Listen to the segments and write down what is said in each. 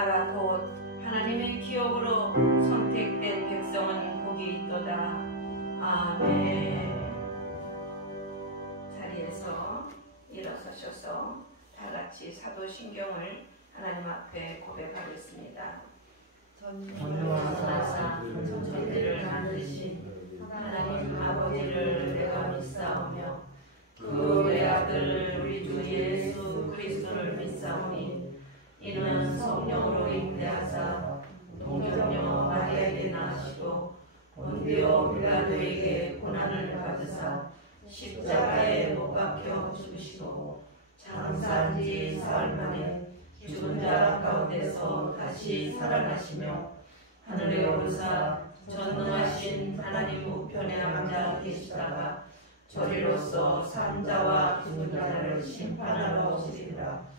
나라 곧 하나님의 기업으로 선택된 백성은 복이 있도다. 아멘. 자리에서 일어서셔서 다 같이 사도신경을 하나님 앞에 고백하겠습니다. 전능하사 천지를 만드신 하나님 아버지를 내가 믿사오며 그 외아들 우리 주 예수 그리스도를 믿사오니 이는 성령으로 잉태하사 동정녀 마리아에게 나시고 본디오 빌라도에게 고난을 받으사 십자가에 못 박혀 죽으시고 장사한 지 사흘 만에 죽은 자 가운데서 다시 살아나시며 하늘에 오르사 전능하신 하나님 우편에 앉아 계시다가 저리로서 산 자와 죽은 자를 심판하러 오시리라.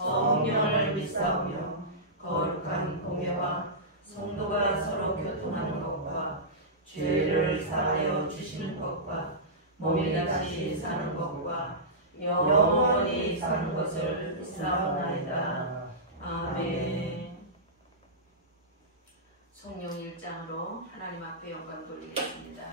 성령을 믿사오며 거룩한 공예와 성도가 서로 교통하는 것과 죄를 사하여 주시는 것과 몸이 다시 사는 것과 영원히 사는 것을 믿사오나이다. 아멘. 성령 1장으로 하나님 앞에 영광 돌리겠습니다.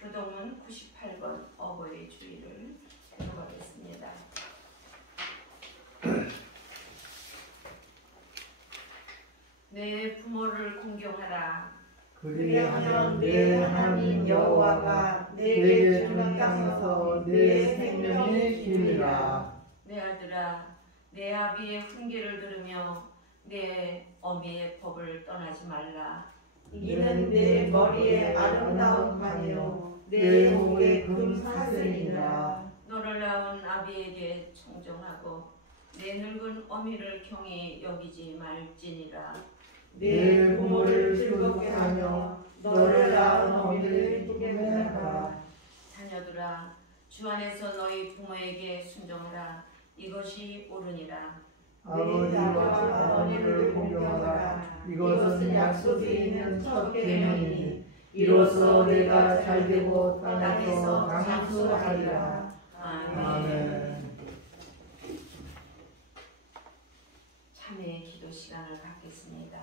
교동문 98번 어버이 주일을 배워가겠습니다. 내 부모를 공경하라. 그리하면 내 하나님 여호와가 내게 주는 땅에서 내 생명의 길이라. 내 아들아, 내 아비의 훈계를 들으며 내 어미의 법을 떠나지 말라. 이는 내 머리에 아름다운 관이요 내 목에 금사슬이니라. 너를 낳은 아비에게 청정하고 내 늙은 어미를 경히 여기지 말지니라. 내 부모를 즐겁게 하며 너를 낳은 어미를 기쁘게 하라. 자녀들아, 주 안에서 너희 부모에게 순종하라. 이것이 옳으니라. 아버지와 어머니를 공경하라. 이것은 약속이 있는 첫 계명이니 이로써 내가 잘되고 땅에서 장수하리라. 아멘. 참회의 기도 시간을 갖겠습니다.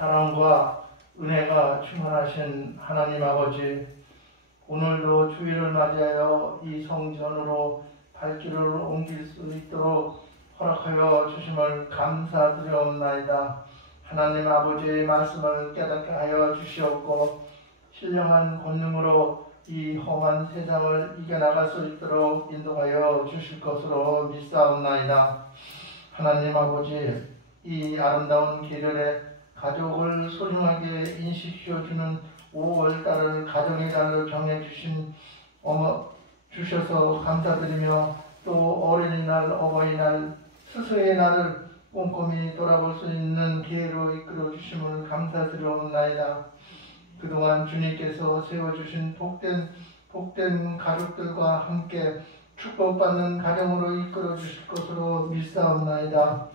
사랑과 은혜가 충만하신 하나님 아버지, 오늘도 주일을 맞이하여 이 성전으로 발길을 옮길 수 있도록 허락하여 주심을 감사드리옵나이다. 하나님 아버지의 말씀을 깨닫게 하여 주시옵고 신령한 권능으로 이 험한 세상을 이겨나갈 수 있도록 인도하여 주실 것으로 믿사옵나이다. 하나님 아버지, 이 아름다운 계절에 가족을 소중하게 인식시켜주는 5월달을 가정의 달로 정해주신 주셔서 감사드리며, 또 어린이날, 어버이날, 스승의 날을 꼼꼼히 돌아볼 수 있는 기회로 이끌어 주심을 감사드리옵나이다. 그동안 주님께서 세워주신 복된 가족들과 함께 축복받는 가정으로 이끌어 주실 것으로 믿사옵나이다.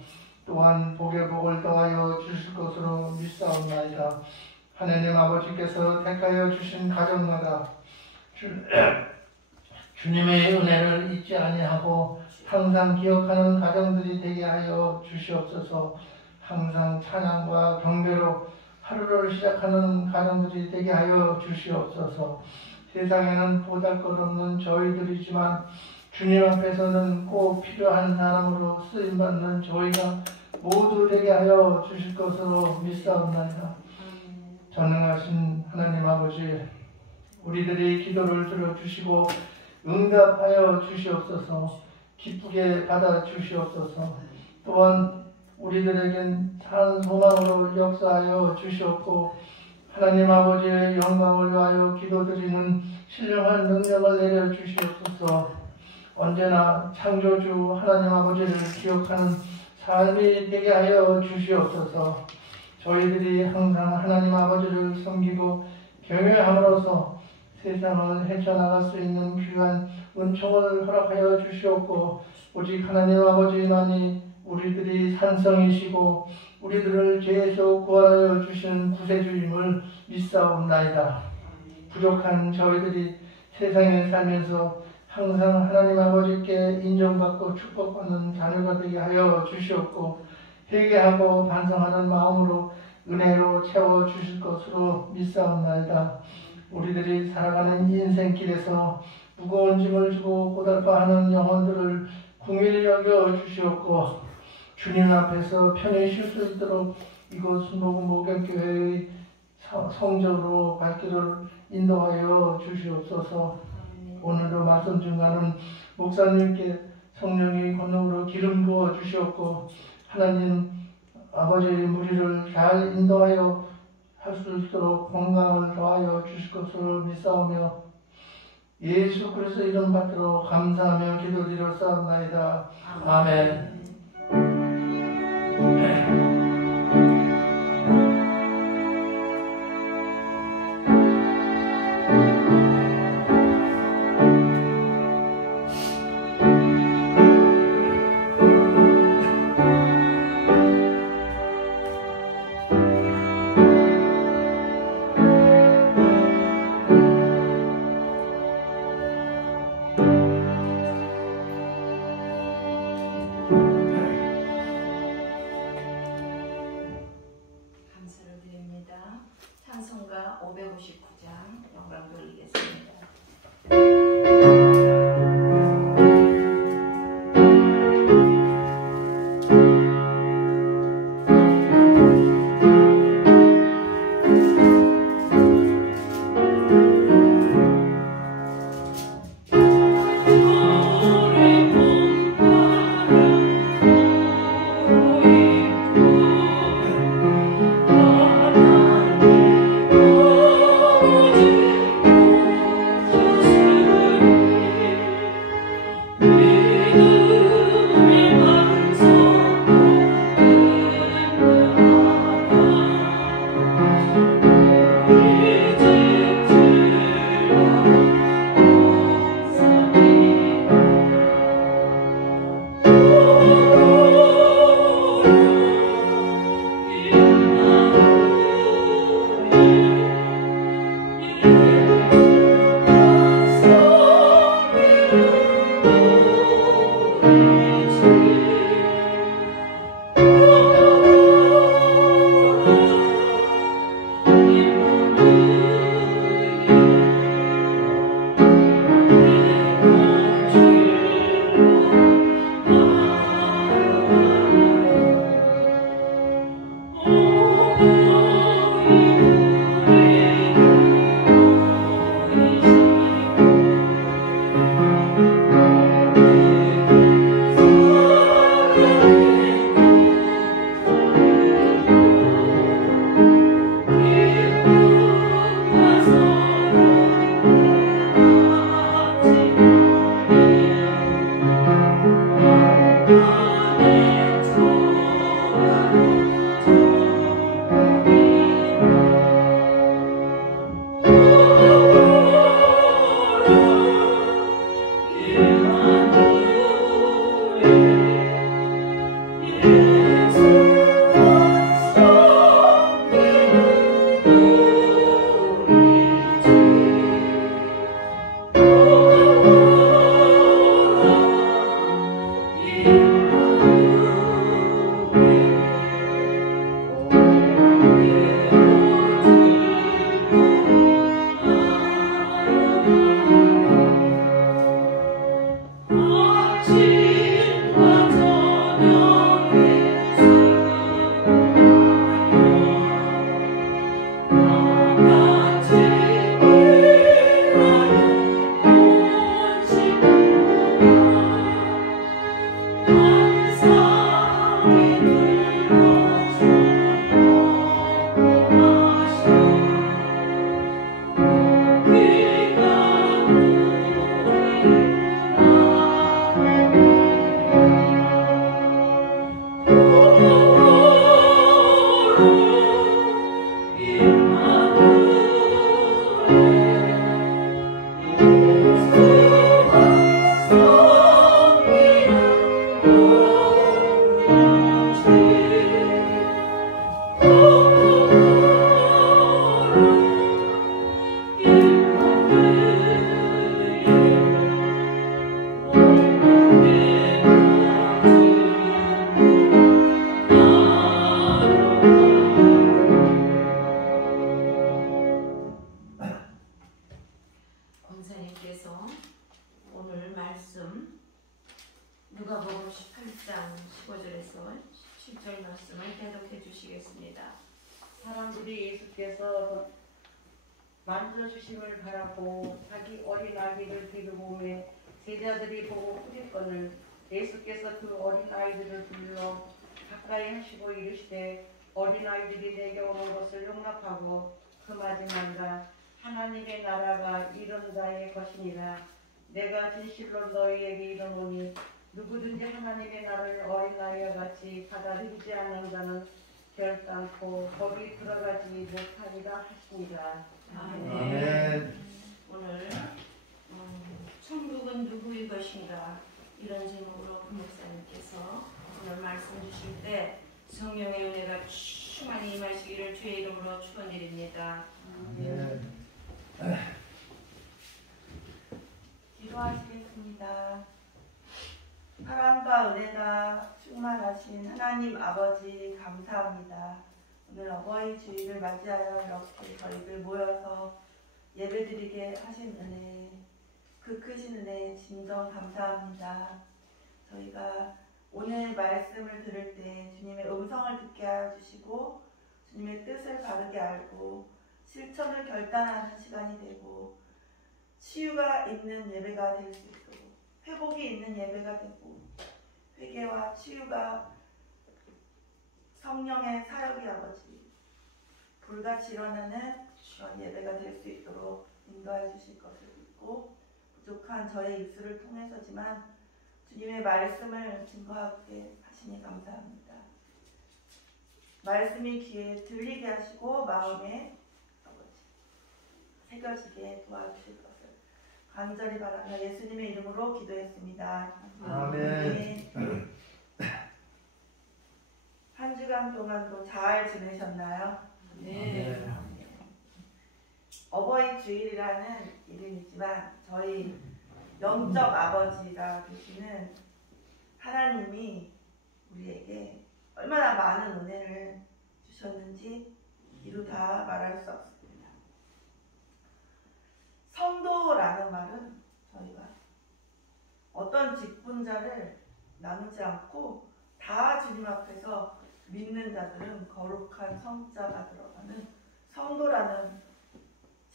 또한 복에 복을 더하여 주실 것으로 믿사옵나이다. 하나님 아버지께서 택하여 주신 가정마다 주님의 은혜를 잊지 아니하고 항상 기억하는 가정들이 되게 하여 주시옵소서. 항상 찬양과 경배로 하루를 시작하는 가정들이 되게 하여 주시옵소서. 세상에는 보잘것없는 저희들이지만 주님 앞에서는 꼭 필요한 사람으로 쓰임받는 저희가 모두 되게 하여 주실 것으로 믿사옵나이다. 전능하신 하나님 아버지, 우리들이 기도를 들어주시고 응답하여 주시옵소서. 기쁘게 받아 주시옵소서. 또한 우리들에겐 산 소망으로 역사하여 주시옵고 하나님 아버지의 영광을 위하여 기도드리는 신령한 능력을 내려 주시옵소서. 언제나 창조주 하나님 아버지를 기억하는 삶이 되게 하여 주시옵소서. 저희들이 항상 하나님 아버지를 섬기고 경외함으로써 세상을 헤쳐나갈 수 있는 귀한 은총을 허락하여 주시옵고, 오직 하나님 아버지만이 우리들이 산성이시고 우리들을 죄에서 구하여 주시는 구세주임을 믿사옵나이다. 부족한 저희들이 세상에 살면서 항상 하나님 아버지께 인정받고 축복받는 자녀가 되게 하여 주시옵고, 회개하고 반성하는 마음으로 은혜로 채워주실 것으로 믿사옵나이다. 우리들이 살아가는 인생길에서 무거운 짐을 지고 고달파하는 영혼들을 긍휼히 여겨 주시옵고, 주님 앞에서 편히 쉴 수 있도록 이곳 목양교회의 성전으로 발길을 인도하여 주시옵소서. 오늘도 말씀 중간은 목사님께 성령의 권능으로 기름 부어 주시옵고, 하나님 아버지의 무리를 잘 인도하여 할 수 있도록 건강을 더하여 주실 것을 믿사오며 예수 그리스도 이름 받들어 감사하며 기도드렸사옵나이다. 아멘. 찬송가 559장 영광 돌리겠습니다. 하나님 권사님께서 오늘 말씀 누가복음 18장 15절에서 17절 말씀을 대독해 주시겠습니다. 사람들이 예수께서 만져주심을 바라고 자기 어린 아기를 데려오매 제자들이 보고 꾸짖거늘 예수께서 그 어린 아이들을 불러 가까이 하시고 이르시되 어린 아이들이 내게 오는 것을 용납하고 금하지만다. 하나님의 나라가 이런 자의 것이니라. 내가 진실로 너희에게 이르노니 누구든지 하나님의 나라를 어린아이와 같이 받아들이지 않는 자는 결단코 거기 들어가지 못하리라 하시니라. 아멘. 오늘 천국은 누구의 것인가 이런 제목으로 그 목사님께서 오늘 말씀 주실 때 성령의 은혜가 충만히 임하시기를 주의 이름으로 축원드립니다. 아멘. 기도하시겠습니다. 사랑과 은혜가 충만하신 하나님 아버지 감사합니다. 오늘 어버이 주일을 맞이하여 이렇게 저희들 모여서 예배드리게 하신 은혜, 그 크신 은혜 진정 감사합니다. 저희가 오늘 말씀을 들을 때 주님의 음성을 듣게 하여 주시고 주님의 뜻을 바르게 알고 실천을 결단하는 시간이 되고 치유가 있는 예배가 될 수 있도록 회복이 있는 예배가 되고 회개와 치유가 성령의 사역이 아버지 불같이 일어나는 그런 예배가 될 수 있도록 인도해 주실 것을 믿고 부족한 저의 입술을 통해서지만 주님의 말씀을 증거하게 하시니 감사합니다. 말씀이 귀에 들리게 하시고 마음에 새겨지게 도와주실 것을 간절히 바라며 예수님의 이름으로 기도했습니다. 아멘. 한 주간 동안도 잘 지내셨나요? 네. 어버이 주일이라는 이름이지만 저희 영적 아버지라 계시는 하나님이 우리에게 얼마나 많은 은혜를 주셨는지 이루 다 말할 수 없습니다. 성도라는 말은 저희가 어떤 직분자를 나누지 않고 다 주님 앞에서 믿는 자들은 거룩한 성자가 들어가는 성도라는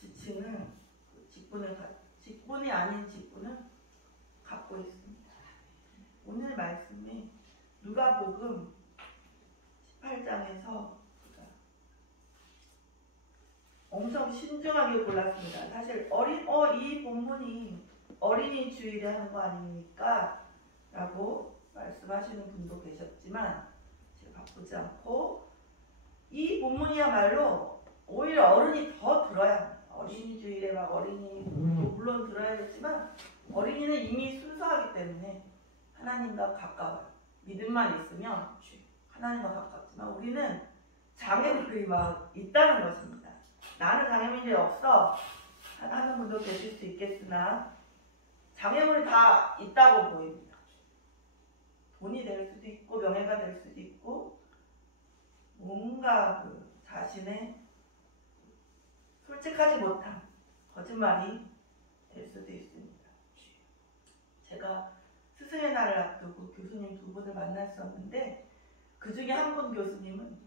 지칭을 직분이 아닌 직분을 갖고 있습니다. 오늘 말씀이 누가복음 18장에서 엄청 신중하게 골랐습니다. 사실 이 본문이 어린이 주일에 하는 거 아닙니까? 라고 말씀하시는 분도 계셨지만 제가 바꾸지 않고 이 본문이야말로 오히려 어른이 더 들어야 합니다. 어린이 주일에 막 어린이 물론 들어야겠지만 어린이는 이미 순수하기 때문에 하나님과 가까워요. 믿음만 있으면 하나님과 가깝지만 우리는 장애물이 막 있다는 것입니다. 나는 장애물이 없어 하는 분도 계실 수 있겠으나 장애물이 다 있다고 보입니다. 돈이 될 수도 있고 명예가 될 수도 있고 뭔가 그 자신의 솔직하지 못한 거짓말이 될 수도 있습니다. 제가 스승의 날을 앞두고 교수님 두 분을 만났었는데 그 중에 한 분 교수님은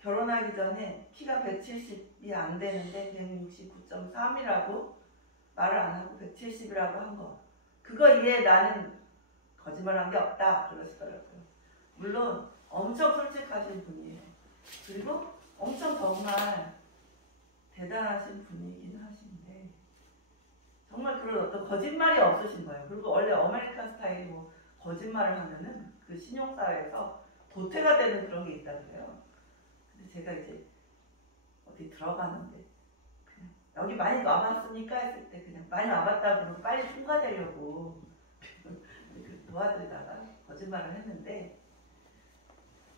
결혼하기 전에 키가 170이 안 되는데 169.3이라고 말을 안 하고 170이라고 한 거. 그거 이해 나는 거짓말한 게 없다 그러시더라고요. 물론 엄청 솔직하신 분이에요. 그리고 엄청 정말 대단하신 분이긴 하신데 정말 그런 어떤 거짓말이 없으신 거예요. 그리고 원래 아메리칸 스타일 뭐 거짓말을 하면은 그 신용사회에서 도태가 되는 그런 게 있다고 해요. 근데 제가 이제 어디 들어가는데 그냥 여기 많이 와봤으니까 했을 때 그냥 많이 와봤다 그러고 빨리 통과되려고 도와드리다가 거짓말을 했는데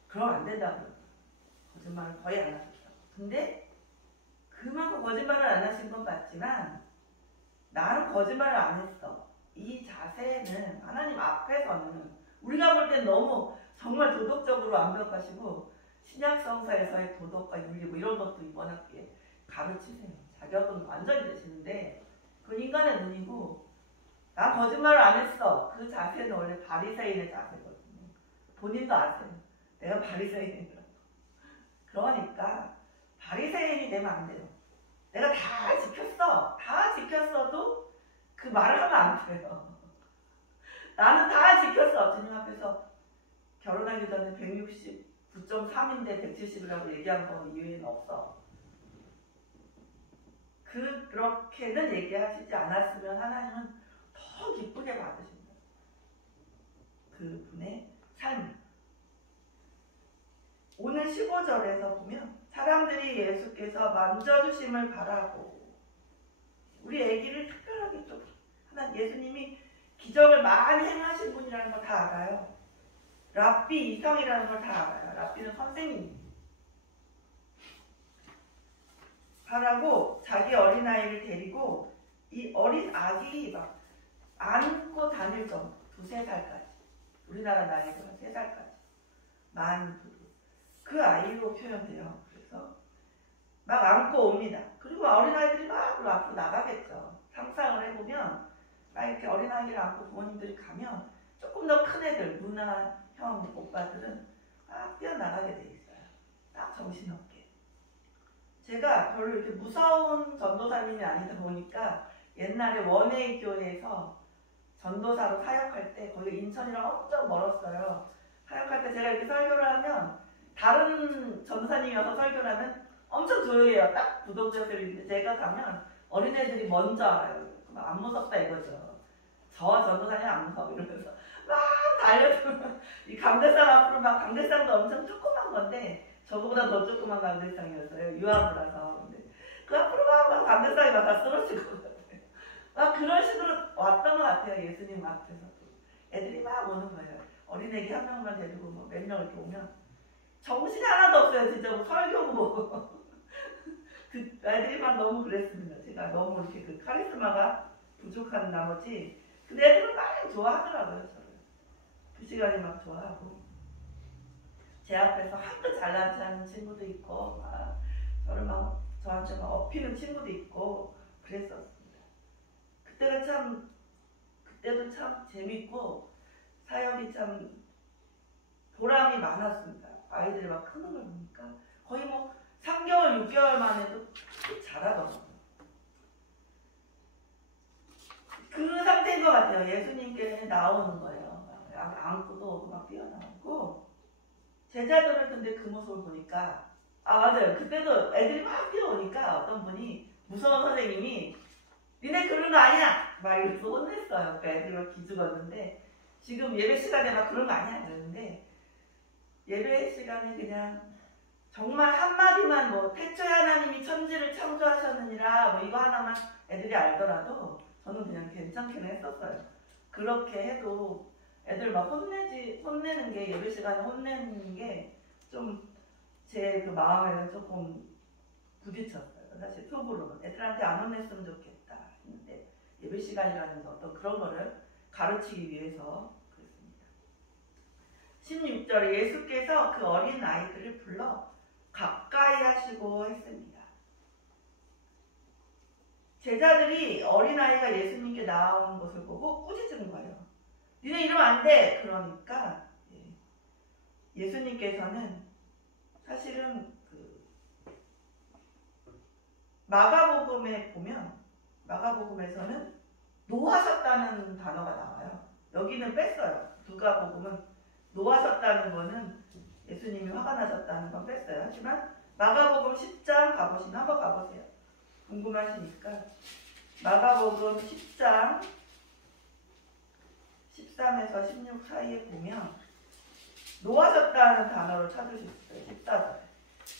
그럼 안 된다고 거짓말을 거의 안 하셨다고. 근데 그만큼 거짓말을 안 하신 건 맞지만 나는 거짓말을 안 했어. 이 자세는 하나님 앞에서는 우리가 볼 땐 너무 정말 도덕적으로 완벽하시고 신약성서에서의 도덕과 윤리 뭐 이런 것도 이번 학기에 가르치세요. 자격은 완전히 되시는데 그건 인간의 눈이고 난 거짓말을 안 했어. 그 자세는 원래 바리새인의 자세거든요. 본인도 아세요. 내가 바리새인이라고. 그러니까 바리새인이 되면 안 돼요. 내가 다 지켰어. 다 지켰어도 그 말을 하면 안 돼요. 나는 다 지켰어. 주님 앞에서 결혼하기 전에 169.3인데 170이라고 얘기한 거 이외에는 없어. 그렇게는 얘기하시지 않았으면 하나님은 더 기쁘게 받으신다. 그분의 삶. 오늘 15절에서 보면 사람들이 예수께서 만져주심을 바라고 우리 아기를 특별하게 좀 하나 예수님이 기적을 많이 행하신 분이라는 걸 다 알아요. 랍비 이성이라는 걸 다 알아요. 랍비는 선생님. 바라고 자기 어린아이를 데리고 이 어린 아기 막 안고 다닐 정도 2~3살까지 우리나라 나이로 3살까지 만 그 아이로 표현돼요. 그래서 막 안고 옵니다. 그리고 어린아이들이 막 앞으로 나가겠죠. 상상을 해보면 막 이렇게 어린아이를 안고 부모님들이 가면 조금 더 큰 애들, 누나, 형, 오빠들은 막 뛰어나가게 돼 있어요. 딱 정신없게. 제가 별로 이렇게 무서운 전도사님이 아니다 보니까 옛날에 원웨이 교회에서 전도사로 사역할 때 거기 인천이랑 엄청 멀었어요. 사역할 때 제가 이렇게 설교를 하면 다른 전도사님이 와서 설교를 하면 엄청 조용히 해요. 딱 부동자들인데 제가 가면 어린애들이 먼저 알아요. 안 무섭다 이거죠. 저와 전도사님 안 무서워 이러면서 막 달려들면 이 강대상 앞으로 막 강대상도 엄청 조그만 건데 저거보다 더 조그만 강대상이었어요. 유아부라서. 근데 그 앞으로 막 강대상이 막 다 쓰러질 것 같아요. 막 그런 식으로 왔던 것 같아요. 예수님 앞에서도. 애들이 막 오는 거예요. 어린애기 한 명만 데리고 뭐 몇 명 이렇게 오면 정신이 하나도 없어요. 진짜 뭐 설교고 뭐. 그 애들만 너무 그랬습니다. 제가 너무 이렇게 그 카리스마가 부족한 나머지 근데 애들은 막 좋아하더라고요. 저를. 그 시간이 막 좋아하고 제 앞에서 한끗 잘나지 않은 친구도 있고 막 저를 막 저한테 막 업히는 친구도 있고 그랬었습니다. 그때도 참 재밌고 사역이 참 보람이 많았습니다. 아이들이 막 크는 걸 보니까 거의 뭐 3개월, 6개월 만에도 잘하더라고요. 그 상태인 것 같아요. 예수님께 나오는 거예요. 안고도 오고 막 뛰어나오고 제자들은 근데 그 모습을 보니까 맞아요. 그때도 애들이 막 뛰어오니까 어떤 분이 무서운 선생님이 니네 그런 거 아니야! 막 이러면서 혼냈어요. 그 애들이 막 기죽었는데 지금 예배 시간에 막 그런 거 아니야! 그러는데 예배 시간에 그냥 정말 한마디만 뭐 태초에 하나님이 천지를 창조하셨느니라 뭐 이거 하나만 애들이 알더라도 저는 그냥 괜찮긴 했었어요. 그렇게 해도 애들 막 혼내는 게 예배 시간에 혼내는 게 좀 제 그 마음에는 조금 부딪혔어요. 사실 속으로는 애들한테 안 혼냈으면 좋겠다 했는데 예배 시간이라는 어떤 그런 거를 가르치기 위해서 그랬습니다. 16절에 예수께서 그 어린 아이들을 불러 가까이 하시고 했습니다. 제자들이 어린아이가 예수님께 나오는 것을 보고 꾸짖은 거예요. 니네 이러면 안 돼! 그러니까 예수님께서는 사실은 마가복음에 보면 마가복음에서는 노하셨다는 단어가 나와요. 여기는 뺐어요. 누가복음은 노하셨다는 거는 예수님이 화가 나셨다는 건 뺐어요. 하지만 마가복음 10장 가보시면 한번 가보세요. 궁금하시니까 마가복음 10장 13에서 16 사이에 보면 노하셨다는 단어를 찾으실 수 있어요. 14절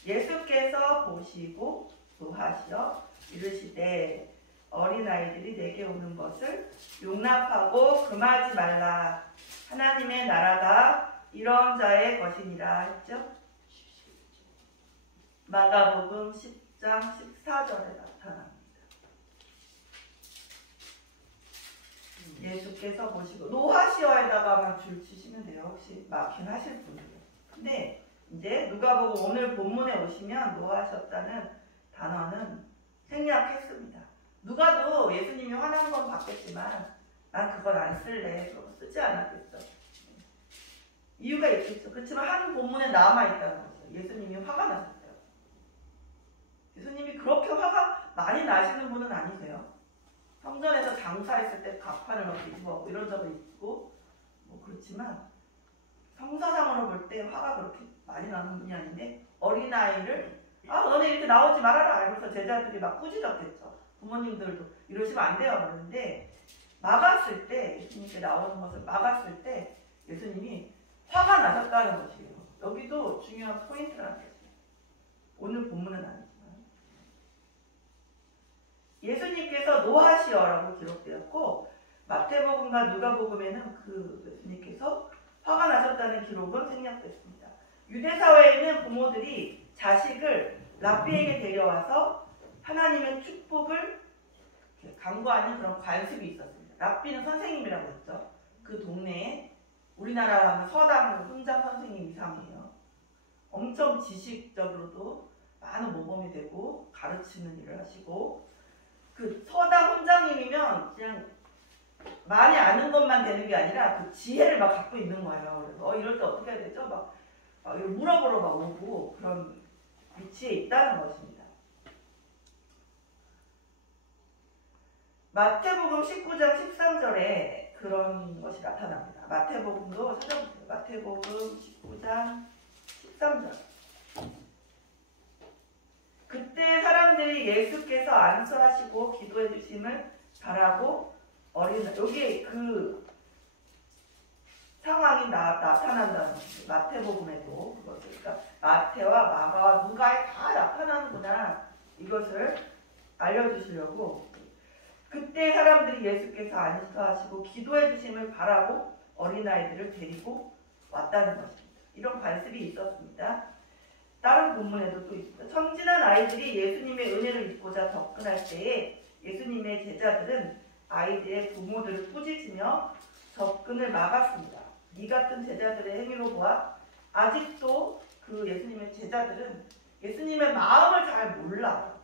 예수께서 보시고 노하시어 이르시되 어린아이들이 내게 오는 것을 용납하고 금하지 말라. 하나님의 나라가 이런 자의 것이니라 했죠. 마가복음 10장 14절에 나타납니다. 예수께서 보시고 노하시어에다가만 줄 치시면 돼요. 혹시 막힌 하실 분이요. 근데 이제 누가복음 오늘 본문에 오시면 노하셨다는 단어는 생략했습니다. 누가도 예수님이 화난 건 봤겠지만 난 그걸 안 쓸래. 그거 쓰지 않았겠어. 이유가 있겠죠. 그렇지만 한 본문에 남아있다는 거죠. 예수님이 화가 나셨어요. 예수님이 그렇게 화가 많이 나시는 분은 아니세요. 성전에서 장사했을 때 갑판을 막 뒤집어 이런 적은 있고 뭐 그렇지만 성사상으로 볼 때 화가 그렇게 많이 나는 분이 아닌데 어린아이를 너네 이렇게 나오지 말아라 이러면서 제자들이 막 꾸짖었겠죠. 부모님들도 이러시면 안 돼요 그러는데 막았을 때 예수님께 나오는 것을 막았을 때 예수님이 화가 나셨다는 것이에요. 여기도 중요한 포인트라는 거죠. 오늘 본문은 아니지만 예수님께서 노하시어라고 기록되었고 마태복음과 누가복음에는 그 예수님께서 화가 나셨다는 기록은 생략됐습니다. 유대사회에는 부모들이 자식을 랍비에게 데려와서 하나님의 축복을 간구하는 그런 관습이 있었습니다. 랍비는 선생님이라고 했죠. 그 동네에 우리나라 하면 서당 훈장 선생님 이상이에요. 엄청 지식적으로도 많은 모범이 되고 가르치는 일을 하시고 그 서당 훈장님이면 그냥 많이 아는 것만 되는 게 아니라 그 지혜를 막 갖고 있는 거예요. 그래서 이럴 때 어떻게 해야 되죠? 막 물어보러 막 오고 그런 위치에 있다는 것입니다. 마태복음 19장 13절에 그런 것이 나타납니다. 마태복음도 찾아보세요. 마태복음 19장 13절. 그때 사람들이 예수께서 안수하시고 기도해 주심을 바라고 여기 그 상황이 나타난다는 거죠. 마태복음에도 그것을 그러니까 마태와 마가와 누가에 다 나타나는구나 이것을 알려주시려고 그때 사람들이 예수께서 안수하시고 기도해 주심을 바라고 어린아이들을 데리고 왔다는 것입니다. 이런 관습이 있었습니다. 다른 본문에도 또 있습니다. 청진한 아이들이 예수님의 은혜를 입고자 접근할 때에 예수님의 제자들은 아이들의 부모들을 꾸짖으며 접근을 막았습니다. 이 같은 제자들의 행위로 보아 아직도 그 예수님의 제자들은 예수님의 마음을 잘 몰라요.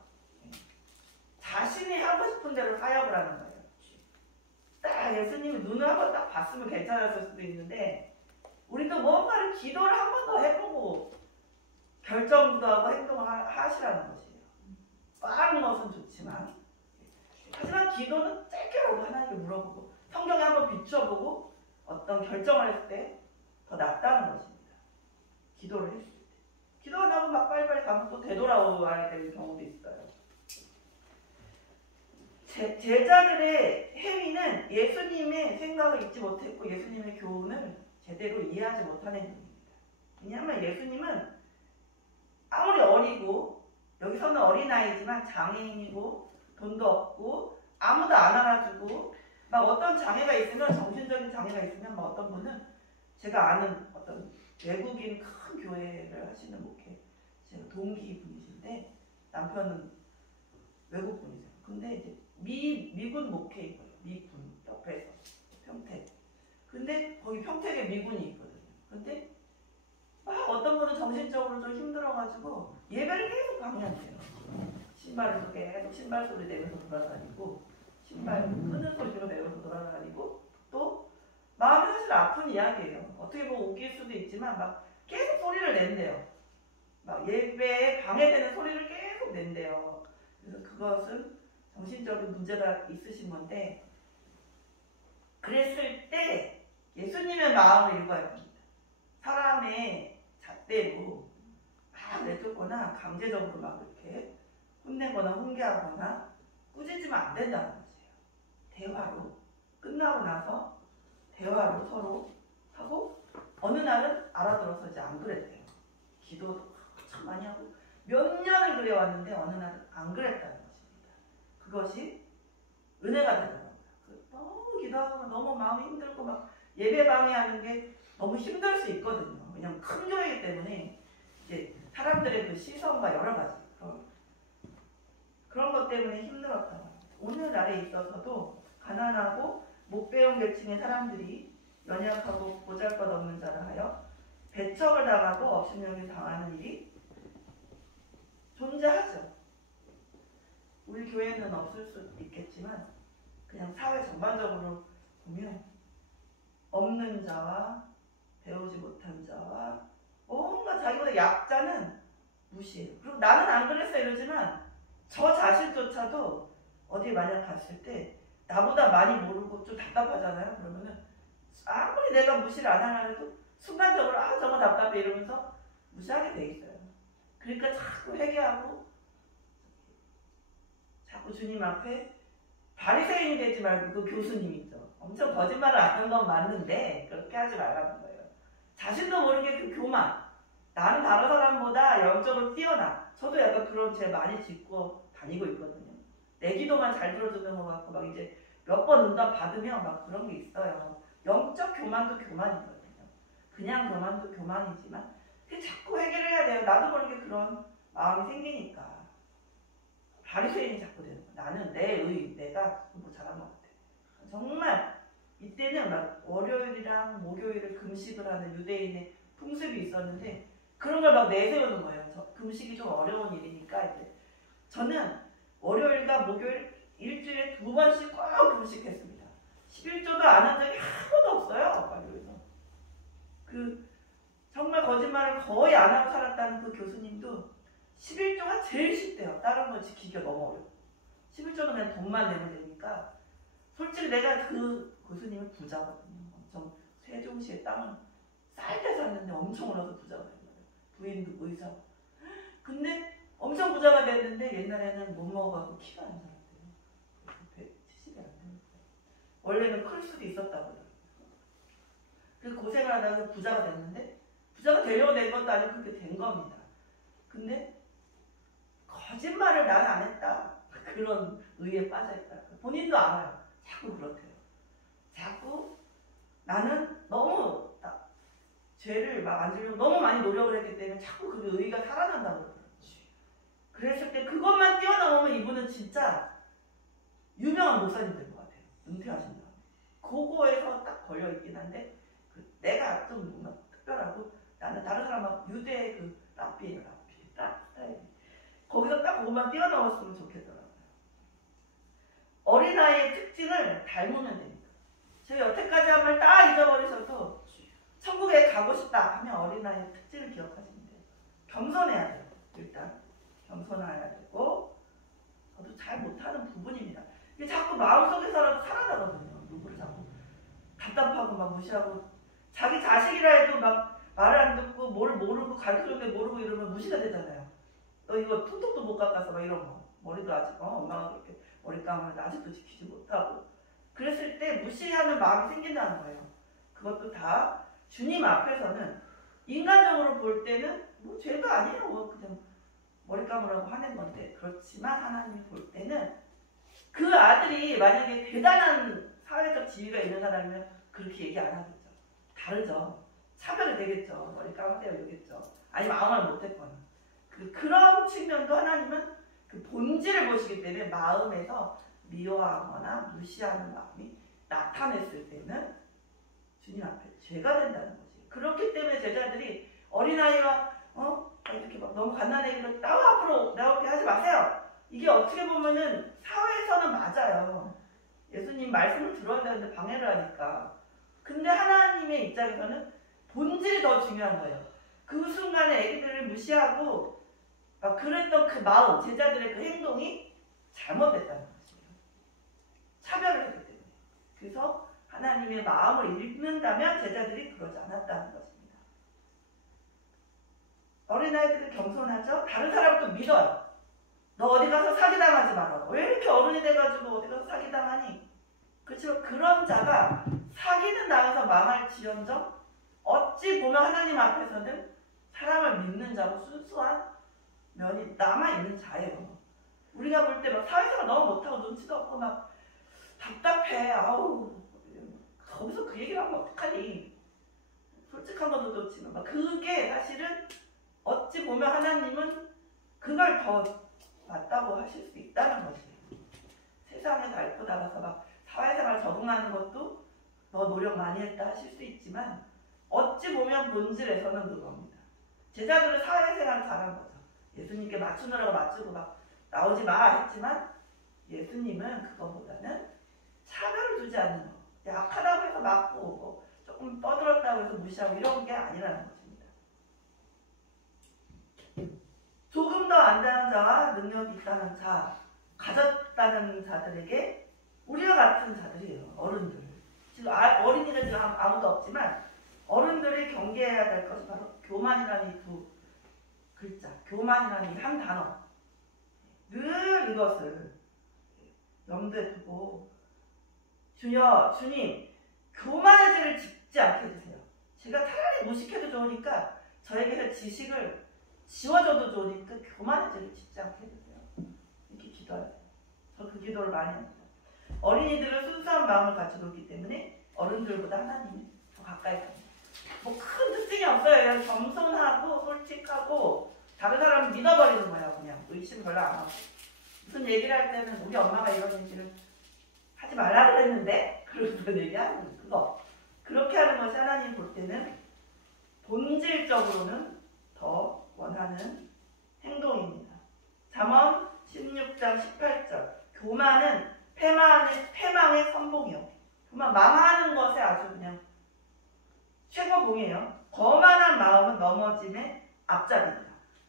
자신이 하고 싶은 대로 사역을 하는 거예요. 딱 예수님이 눈을 한번 딱 봤으면 괜찮았을 수도 있는데 우리도 뭔가를 기도를 한 번 더 해보고 결정도 하고 행동을 하시라는 것이에요. 빠른 것은 좋지만 하지만 기도는 짧게라도 하나님께 물어보고 성경에 한번 비춰보고 어떤 결정을 했을 때 더 낫다는 것입니다. 기도를 했을 때. 기도가 나고 막 빨리빨리 가면 또 되돌아와야 될 경우도 있어요. 제자들의 행위는 예수님의 생각을 잊지 못했고 예수님의 교훈을 제대로 이해하지 못한 행위입니다. 왜냐하면 예수님은 아무리 어리고 여기서는 어린아이지만 장애인이고 돈도 없고 아무도 안 알아주고 막 어떤 장애가 있으면 정신적인 장애가 있으면 막 어떤 분은 제가 아는 어떤 외국인 큰 교회를 하시는 목회 제가 동기 분이신데 남편은 외국 분이세요. 근데 이제 미군 목회인 거예요. 미군 옆에서 평택. 근데 거기 평택에 미군이 있거든요. 근데 막 어떤 분은 정신적으로 좀 힘들어가지고 예배를 계속 방해한대요. 신발을 계속 신발 소리 내면서 돌아다니고 신발 끄는 소리 내면서 돌아다니고 또 마음이 사실 아픈 이야기예요. 어떻게 보면 웃길 수도 있지만 막 계속 소리를 낸대요. 막 예배에 방해되는 소리를 계속 낸대요. 그래서 그것은 정신적인 문제가 있으신 건데 그랬을 때 예수님의 마음을 읽어야 합니다. 사람의 잣대로 막 내쫓거나 강제적으로 막 이렇게 혼내거나 훈계하거나 꾸짖으면 안 된다는 거죠. 대화로 끝나고 나서 대화로 서로 하고 어느 날은 알아들어서 이제 안 그랬대요. 기도도 참 많이 하고 몇 년을 그래왔는데 어느 날은 안 그랬다는 것입니다. 그것이 은혜가 되더라고요. 너무 기도하고 너무 마음이 힘들고 막 예배 방해하는 게 너무 힘들 수 있거든요. 왜냐면 큰 교회이기 때문에 이제 사람들의 그 시선과 여러 가지 그런 것 때문에 힘들었다고 합니다. 오늘날에 있어서도 가난하고 못 배운 계층의 사람들이 연약하고 보잘것없는 자를 하여 배척을 당하고 업신여김을 당하는 일이 존재하죠. 우리 교회는 없을 수 있겠지만 그냥 사회 전반적으로 보면 없는 자와 배우지 못한 자와 뭔가 자기보다 약자는 무시해요. 그리고 나는 안 그랬어 이러지만 저 자신조차도 어디 만약 갔을 때 나보다 많이 모르고 좀 답답하잖아요. 그러면은 아무리 내가 무시를 안 하려 해도 순간적으로 아 저거 답답해 이러면서 무시하게 돼 있어요. 그러니까 자꾸 회개하고 자꾸 주님 앞에 바리새인이 되지 말고 그 교수님이죠. 엄청 거짓말을 안 한 건 맞는데 그렇게 하지 말라는 거예요. 자신도 모르게 그 교만 나는 다른 사람보다 영적으로 뛰어나. 저도 약간 그런 죄 많이 짓고 다니고 있거든요. 내 기도만 잘 들어주는 것 같고 막 이제 몇 번 응답 받으면 막 그런 게 있어요. 영적 교만도 교만이거든요. 그냥 교만도 교만이지만 자꾸 해결을 해야 돼요. 나도 모르게 그런 마음이 생기니까 바리새인이 자꾸 되는 거예요. 나는 내가 뭐 잘한 것 같아. 정말 이때는 막 월요일이랑 목요일을 금식을 하는 유대인의 풍습이 있었는데 그런 걸 막 내세우는 거예요. 금식이 좀 어려운 일이니까 이제 저는 월요일과 목요일 일주일에 2번씩 꼭 금식했습니다. 11조도 안 한 적이 한 번도 없어요. 발교에서. 정말 거짓말을 거의 안 하고 살았다는 그 교수님도 11조가 제일 쉽대요. 다른 거 지키기가 너무 어려워. 11조는 그냥 돈만 내면 되니까 솔직히 내가 그 교수님은 부자거든요. 엄청 세종시에 땅을 쌀 때 샀는데 엄청 올라서 부자가 된 거예요. 부인도 의사. 근데 엄청 부자가 됐는데 옛날에는 못 먹어가지고 키가 안 자랐대요. 170이 안 되는 거예요. 원래는 클 수도 있었다고 그래요. 그래서 고생을 하다가 부자가 됐는데 부자가 되려고 된 것도 아니고 그렇게 된 겁니다. 근데 거짓말을 나는 안 했다. 그런 의에 빠져있다. 본인도 알아요. 자꾸 그렇대요. 자꾸 나는 너무 죄를 막 안 지려고 너무 많이 노력을 했기 때문에 자꾸 그 의의가 살아난다고 그러더라고요. 그랬을 때 그것만 뛰어넘으면 이분은 진짜 유명한 목사님 될 것 같아요. 은퇴하신 다음에. 그거에서 딱 걸려있긴 한데 내가 좀 뭔가 특별하고 나는 다른 사람하고 유대 그 라삐예요. 라삐. 거기서 딱 그것만 뛰어넘었으면 좋겠더라고요. 어린아이의 특징을 닮으면 됩니다. 제가 여태까지 한 말 딱 잊어버리셔도 천국에 가고 싶다 하면 어린아이의 특징을 기억하시면 돼요. 겸손해야 돼요. 일단 겸손해야 되고 저도 잘 못하는 부분입니다. 이게 자꾸 마음속에서라도 살아나거든요. 누구를 자꾸 답답하고 막 무시하고 자기 자식이라 해도 막 말을 안 듣고 뭘 모르고 가르쳐줄 때 모르고 이러면 무시가 되잖아요. 너 이거 톡톡도 못 깎아서 막 이런 거 머리도 아직 엄마가 그렇게 머리 감았는데 아직도 지키지 못하고 그랬을 때 무시하는 마음이 생긴다는 거예요. 그것도 다 주님 앞에서는 인간적으로 볼 때는 뭐 죄도 아니에요. 뭐 그냥 머리 감으라고 화낸 건데, 그렇지만 하나님이 볼 때는 그 아들이 만약에 대단한 사회적 지위가 있는 사람이면 그렇게 얘기 안 하겠죠. 다르죠. 차별이 되겠죠. 머리 감으세요 이러겠죠. 아니면 아무 말 못했거나. 그런 측면도 하나님은 그 본질을 보시기 때문에 마음에서 미워하거나 무시하는 마음이 나타냈을 때는 주님 앞에 죄가 된다는 거지. 그렇기 때문에 제자들이 어린아이가 이렇게 막 너무 갓난아기로 나와 앞으로 나오게 하지 마세요. 이게 어떻게 보면은 사회에서는 맞아요. 예수님 말씀을 들어야 되는데 방해를 하니까. 근데 하나님의 입장에서는 본질이 더 중요한 거예요. 그 순간에 아기들을 무시하고 막 그랬던 그 마음, 제자들의 그 행동이 잘못됐다는 것이에요. 차별을 했기 때문에. 그래서 하나님의 마음을 읽는다면 제자들이 그러지 않았다는 것입니다. 어린아이들은 겸손하죠? 다른 사람도 믿어요. 너 어디 가서 사기당하지 마라. 왜 이렇게 어른이 돼가지고 어디 가서 사기당하니? 그렇지만 그런 자가 사기는 당해서 망할지언정 어찌 보면 하나님 앞에서는 사람을 믿는 자고 순수한 면이 남아있는 자예요. 우리가 볼 때 막 사회생활 너무 못하고 눈치도 없고 막 답답해. 아우 거기서 그 얘기를 하면 어떡하니? 솔직한 것도 좋지만 막 그게 사실은 어찌 보면 하나님은 그걸 더 맞다고 하실 수 있다는 것이에요. 세상에 닳고 나가서 막 사회생활 적응하는 것도 너 노력 많이 했다 하실 수 있지만 어찌 보면 본질에서는 그겁니다. 제자들은 사회생활을 잘한 거죠. 예수님께 맞추느라고 맞추고 막 나오지 마 했지만 예수님은 그거보다는 차별을 두지 않는 거. 약하다고 해서 맞고 뭐 조금 떠들었다고 해서 무시하고 이런 게 아니라는 것입니다. 조금 더 안다는 자와 능력이 있다는 자, 가졌다는 자들에게 우리와 같은 자들이에요. 어른들. 지금 어린이들 지금 아무도 없지만 어른들이 경계해야 될 것이 바로 교만이라는 이 두 글자, 교만이라는 이 한 단어. 늘 이것을 염두에 두고 주님, 교만의 죄를 짓지 않게 해주세요. 제가 차라리 무식해도 좋으니까 저에게서 지식을 지워줘도 좋으니까 교만의 죄를 짓지 않게 해주세요. 이렇게 기도하세요. 저 그 기도를 많이 합니다. 어린이들은 순수한 마음을 가지고 있기 때문에 어른들보다 하나님이 더 가까이 갑니다. 뭐 큰 특징이 없어요. 그냥 겸손하고 솔직하고 다른 사람을 믿어버리는 거예요. 그냥 의심 별로 안 하고. 무슨 얘기를 할 때는 우리 엄마가 이런 얘기를 하지 말라 그랬는데 그러면서 얘기하는 그거. 그렇게 하는 것이 하나님 볼 때는 본질적으로는 더 원하는 행동입니다. 잠언 16장 18절. 교만은 패망의 선봉이요. 교만 망하는 것에 아주 그냥 최고봉이에요. 거만한 마음은 넘어짐의 앞잡이입니다.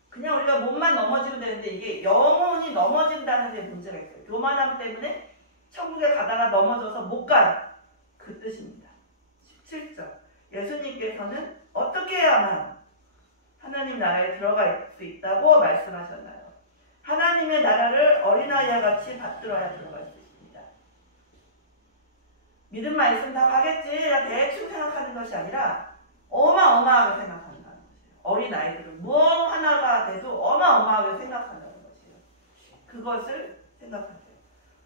그냥 우리가 몸만 넘어지면 되는데 이게 영혼이 넘어진다는 데 문제가 있어요. 교만함 때문에 천국에 가다가 넘어져서 못 가요. 그 뜻입니다. 17절. 예수님께서는 어떻게 해야만 하나님 나라에 들어갈 수 있다고 말씀하셨나요? 하나님의 나라를 어린아이와 같이 받들어야 들어갈 수 있습니다. 믿음 말씀 다 가겠지. 대충 생각하는 것이 아니라 어마어마하게 생각한다는 것이에요. 어린아이들은 무엇 하나가 돼도 어마어마하게 생각한다는 것이에요. 그것을 생각하세요.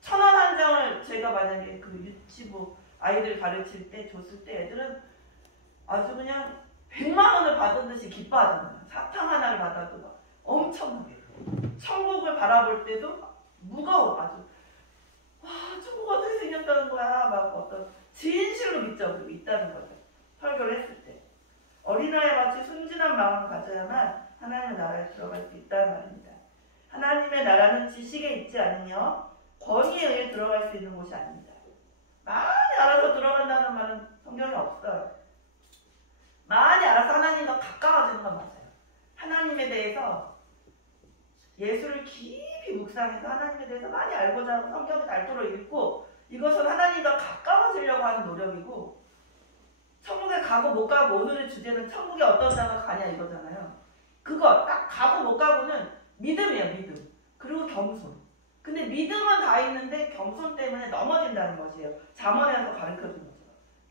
1,000원 한 장을 제가 만약에 그 유치부 아이들 가르칠 때 줬을 때 애들은 아주 그냥 100만 원을 받은 듯이 기뻐하잖아요. 사탕 하나를 받아도 막 엄청나게. 천국을 바라볼 때도 무거워. 아주 와 천국 어떻게 생겼다는 거야. 막 어떤 진실로 믿자고 있다는 거죠. 설교를 했을 때. 어린아이와 같이 순진한 마음을 가져야만 하나님의 나라에 들어갈 수 있다는 말입니다. 하나님의 나라는 지식에 있지 않으며 권위에 의해 들어갈 수 있는 곳이 아닙니다. 많이 알아서 들어간다는 말은 성경에 없어요. 많이 알아서 하나님과 가까워지는 건 맞아요. 하나님에 대해서 예수를 깊이 묵상해서 하나님에 대해서 많이 알고자 하고 성경을 알도록 읽고 이것은 하나님과 가까워지려고 하는 노력이고 천국에 가고 못 가고 오늘의 주제는 천국에 어떤 자가 가냐 이거잖아요. 그거 딱 가고 못 가고는 믿음이에요. 믿음. 그리고 겸손. 근데 믿음은 다 있는데 겸손 때문에 넘어진다는 것이에요. 잠언에서 가르쳐준 거죠.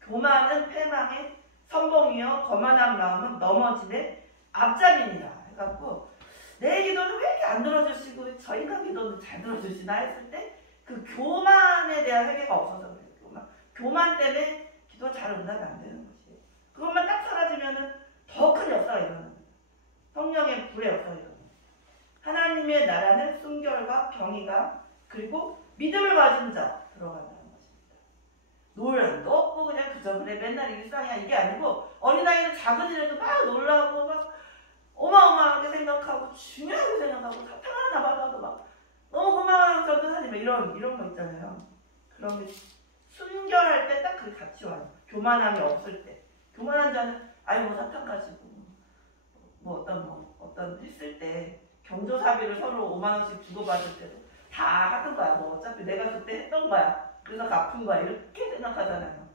교만은 패망의 선봉이요 거만한 마음은 넘어짐의 앞잡이니라 해갖고 내 기도는 왜 이렇게 안 들어주시고 저 인간 기도는 잘 들어주시나 했을 때 그 교만에 대한 회개가 없어서 그래요. 교만 때문에 기도가 잘 응답이 안 되는 것이에요. 그것만 딱 사라지면은 더 큰 역사가 일어나는 거예요. 성령의 불의 역사가 일어나요. 하나님의 나라는 순결과 경의가 그리고 믿음을 가진 자 들어간다는 것입니다. 논란도 없고 그냥 그저 그래 맨날 일상이야 이게 아니고 어린아이는 작은 일에도 막 놀라고 막 어마어마하게 생각하고 중요하게 생각하고 사탕 하나 받아도 막 너무 고마워요 저도 하지 마 이런 거 있잖아요. 그런 게 순결할 때 딱 그게 같이 와요. 교만함이 없을 때. 교만한 자는 아유 뭐 사탕 가지고 뭐 어떤 했을 때 경조사비를 서로 5만 원씩 주고받을 때도 다 하던 거야. 뭐 어차피 내가 그때 했던 거야. 그래서 갚은 거야. 이렇게 생각하잖아요.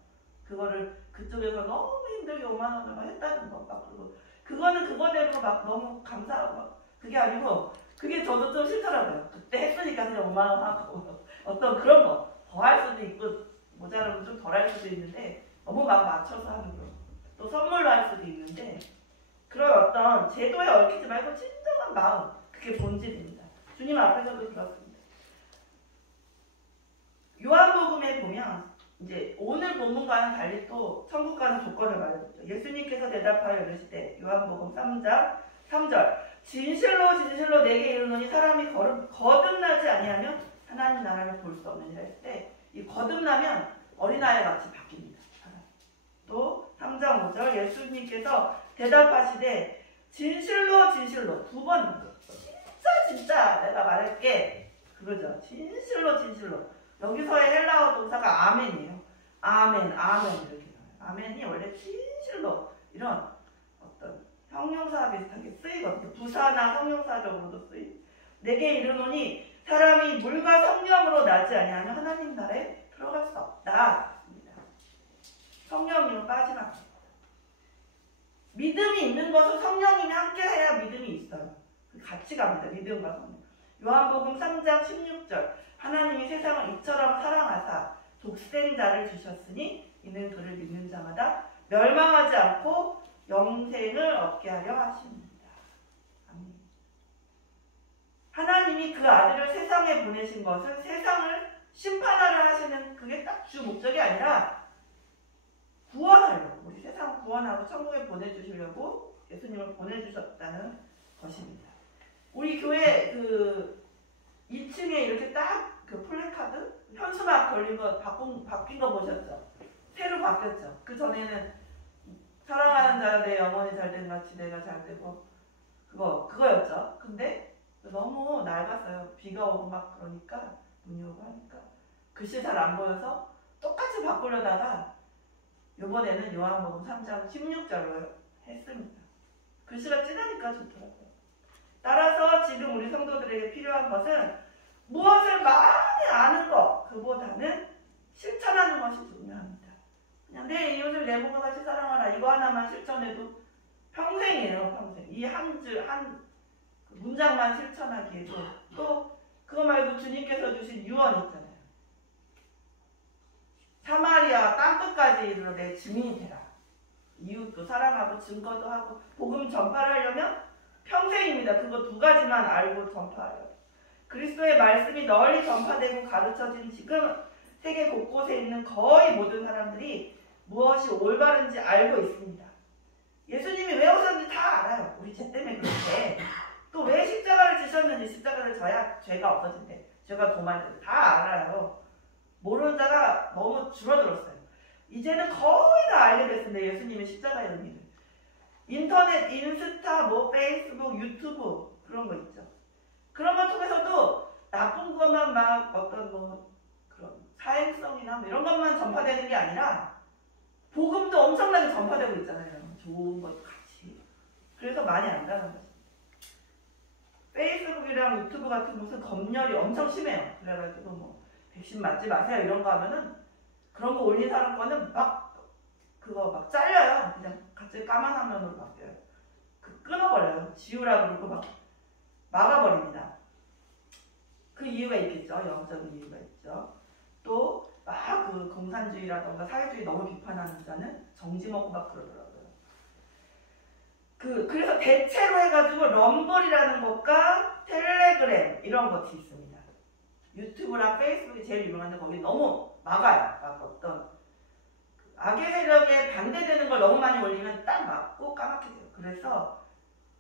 그거를 그쪽에서 너무 힘들게 5만 원을 막 했다는 거. 막 그리고 그거는 그거대로 막 너무 감사하고 막 그게 아니고 그게 저도 좀 싫더라고요. 그때 했으니까 그냥 5만 원 하고 어떤 그런 거 더 할 수도 있고 모자라면 좀 덜 할 수도 있는데 너무 막 맞춰서 하는 거. 또 선물로 할 수도 있는데 그런 어떤 제도에 얽히지 말고 진정한 마음 그게 본질입니다. 주님 앞에서도 그렇습니다. 요한복음에 보면 이제 오늘 본문과는 달리 또 천국 가는 조건을 말해줬죠. 예수님께서 대답하여 이르시되 요한복음 3장 3절 진실로 진실로 내게 이르노니 사람이 거듭나지 아니하면 하나님 나라를 볼 수 없느니라 했을 때 이 거듭나면 어린아이 같이 바뀝니다. 또 3장 5절 예수님께서 대답하시되 진실로 진실로 두 번 진짜 내가 말할게 그거죠. 진실로 진실로 여기서의 헬라어 동사가 아멘이에요. 아멘 이렇게 나와요. 아멘이 원래 진실로 이런 어떤 형용사와 비슷하게 쓰이거든요. 부사나 형용사적으로도 쓰이. 내게 이르노니 사람이 물과 성령으로 나지 아니하면 하나님 나라에 들어갈 수 없다. 성령님은 빠지면 안 됩니다. 믿음이 있는 것은 성령님이 함께해야 믿음이 있어요. 같이 갑니다. 믿음과 성령. 요한복음 3장 16절 하나님이 세상을 이처럼 사랑하사 독생자를 주셨으니 이는 그를 믿는 자마다 멸망하지 않고 영생을 얻게 하려 하십니다. 아멘. 하나님이 그 아들을 세상에 보내신 것은 세상을 심판하려 하시는 그게 딱 주 목적이 아니라 구원하려고 우리 세상을 구원하고 천국에 보내주시려고 예수님을 보내주셨다는 것입니다. 우리 교회 그 2층에 이렇게 딱 그 플래카드 현수막 걸린 거 바뀐 거 보셨죠? 새로 바뀌었죠. 그 전에는 사랑하는 자 내 영혼이 잘된 같이 내가 잘되고 그거였죠. 근데 너무 낡았어요. 비가 오고 막 그러니까 눈이 오고 하니까 글씨 잘 안 보여서 똑같이 바꾸려다가 이번에는 요한복음 3장 16절로 했습니다. 글씨가 진하니까 좋더라고요. 따라서 지금 우리 성도들에게 필요한 것은 무엇을 많이 아는 것 그보다는 실천하는 것이 중요합니다. 그냥 내 이웃을 내 몸과 같이 사랑하라 이거 하나만 실천해도 평생이에요. 평생. 이 한 문장만 실천하기에도 또 그거 말고 주님께서 주신 유언 있잖아요. 사마리아 땅끝까지 이르러 내 증인이 되라. 이웃도 사랑하고 증거도 하고 복음 전파를 하려면 평생입니다. 그거 두 가지만 알고 전파해요. 그리스도의 말씀이 널리 전파되고 가르쳐진 지금 세계 곳곳에 있는 거의 모든 사람들이 무엇이 올바른지 알고 있습니다. 예수님이 왜 오셨는지 다 알아요. 우리 죄 때문에 그런데 또 왜 십자가를 지셨는지 십자가를 져야 죄가 없어진대. 죄가 도말된대. 다 알아요. 모르는 자가 너무 줄어들었어요. 이제는 거의 다 알게 됐습니다. 예수님의 십자가의 의미를. 인터넷, 인스타, 페이스북, 유튜브 그런 거 있죠. 그런 거 통해서도 나쁜 것만 막 어떤 그런 사행성이나 이런 것만 전파되는 게 아니라 복음도 엄청나게 전파되고 있잖아요. 좋은 것도 같이. 그래서 많이 안다는 거죠. 페이스북이랑 유튜브 같은 곳은 검열이 엄청 심해요. 그래가지고 백신 맞지 마세요 이런 거 하면은 그런 거 올린 사람 거는 그거 막 잘려요. 그냥 갑자기 까만 화면으로 바뀌어요. 끊어버려요. 지우라 그러고 막 막아버립니다. 그 이유가 있겠죠. 영적인 이유가 있죠. 또 막 그 공산주의라던가 사회주의 너무 비판하는 자는 정지 먹고 막 그러더라고요. 그래서 대체로 해가지고 럼블이라는 것과 텔레그램 이런 것이 있습니다. 유튜브랑 페이스북이 제일 유명한데 거기 너무 막아요. 막 어떤 악의 세력에 반대되는 걸 너무 많이 올리면 딱 막고 까맣게 돼요. 그래서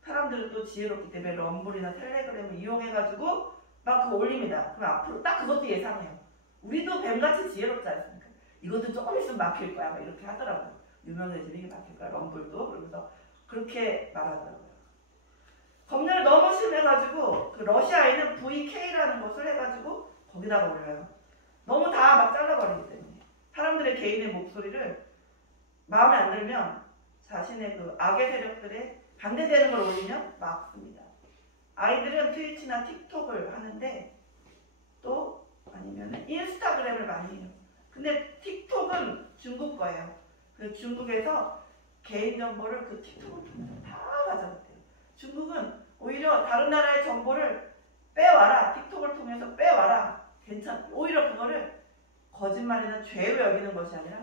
사람들은 또 지혜롭기 때문에 럼블이나 텔레그램을 이용해가지고 막 그거 올립니다. 그럼 앞으로 딱 그것도 예상해요. 우리도 뱀같이 지혜롭지 않습니까? 이것도 조금 있으면 막힐 거야. 막 이렇게 하더라고요. 유명해지면 이게 막힐 거야. 럼블도. 그러면서 그렇게 말하더라고요. 검열이 너무 심해가지고 그 러시아에는 VK라는 것을 해가지고 거기다가 올려요. 너무 다 막 잘라버리기 때문에 사람들의 개인의 목소리를 마음에 안 들면 자신의 그 악의 세력들에 반대되는 걸 올리면 막습니다. 아이들은 트위치나 틱톡을 하는데 또 아니면 인스타그램을 많이 해요. 근데 틱톡은 중국 거예요. 그래서 중국에서 개인정보를 그 틱톡을 통해서 다 가져갔대요. 중국은 오히려 다른 나라의 정보를 빼와라. 틱톡을 통해서 빼와라. 오히려 그거를 거짓말이나 죄로 여기는 것이 아니라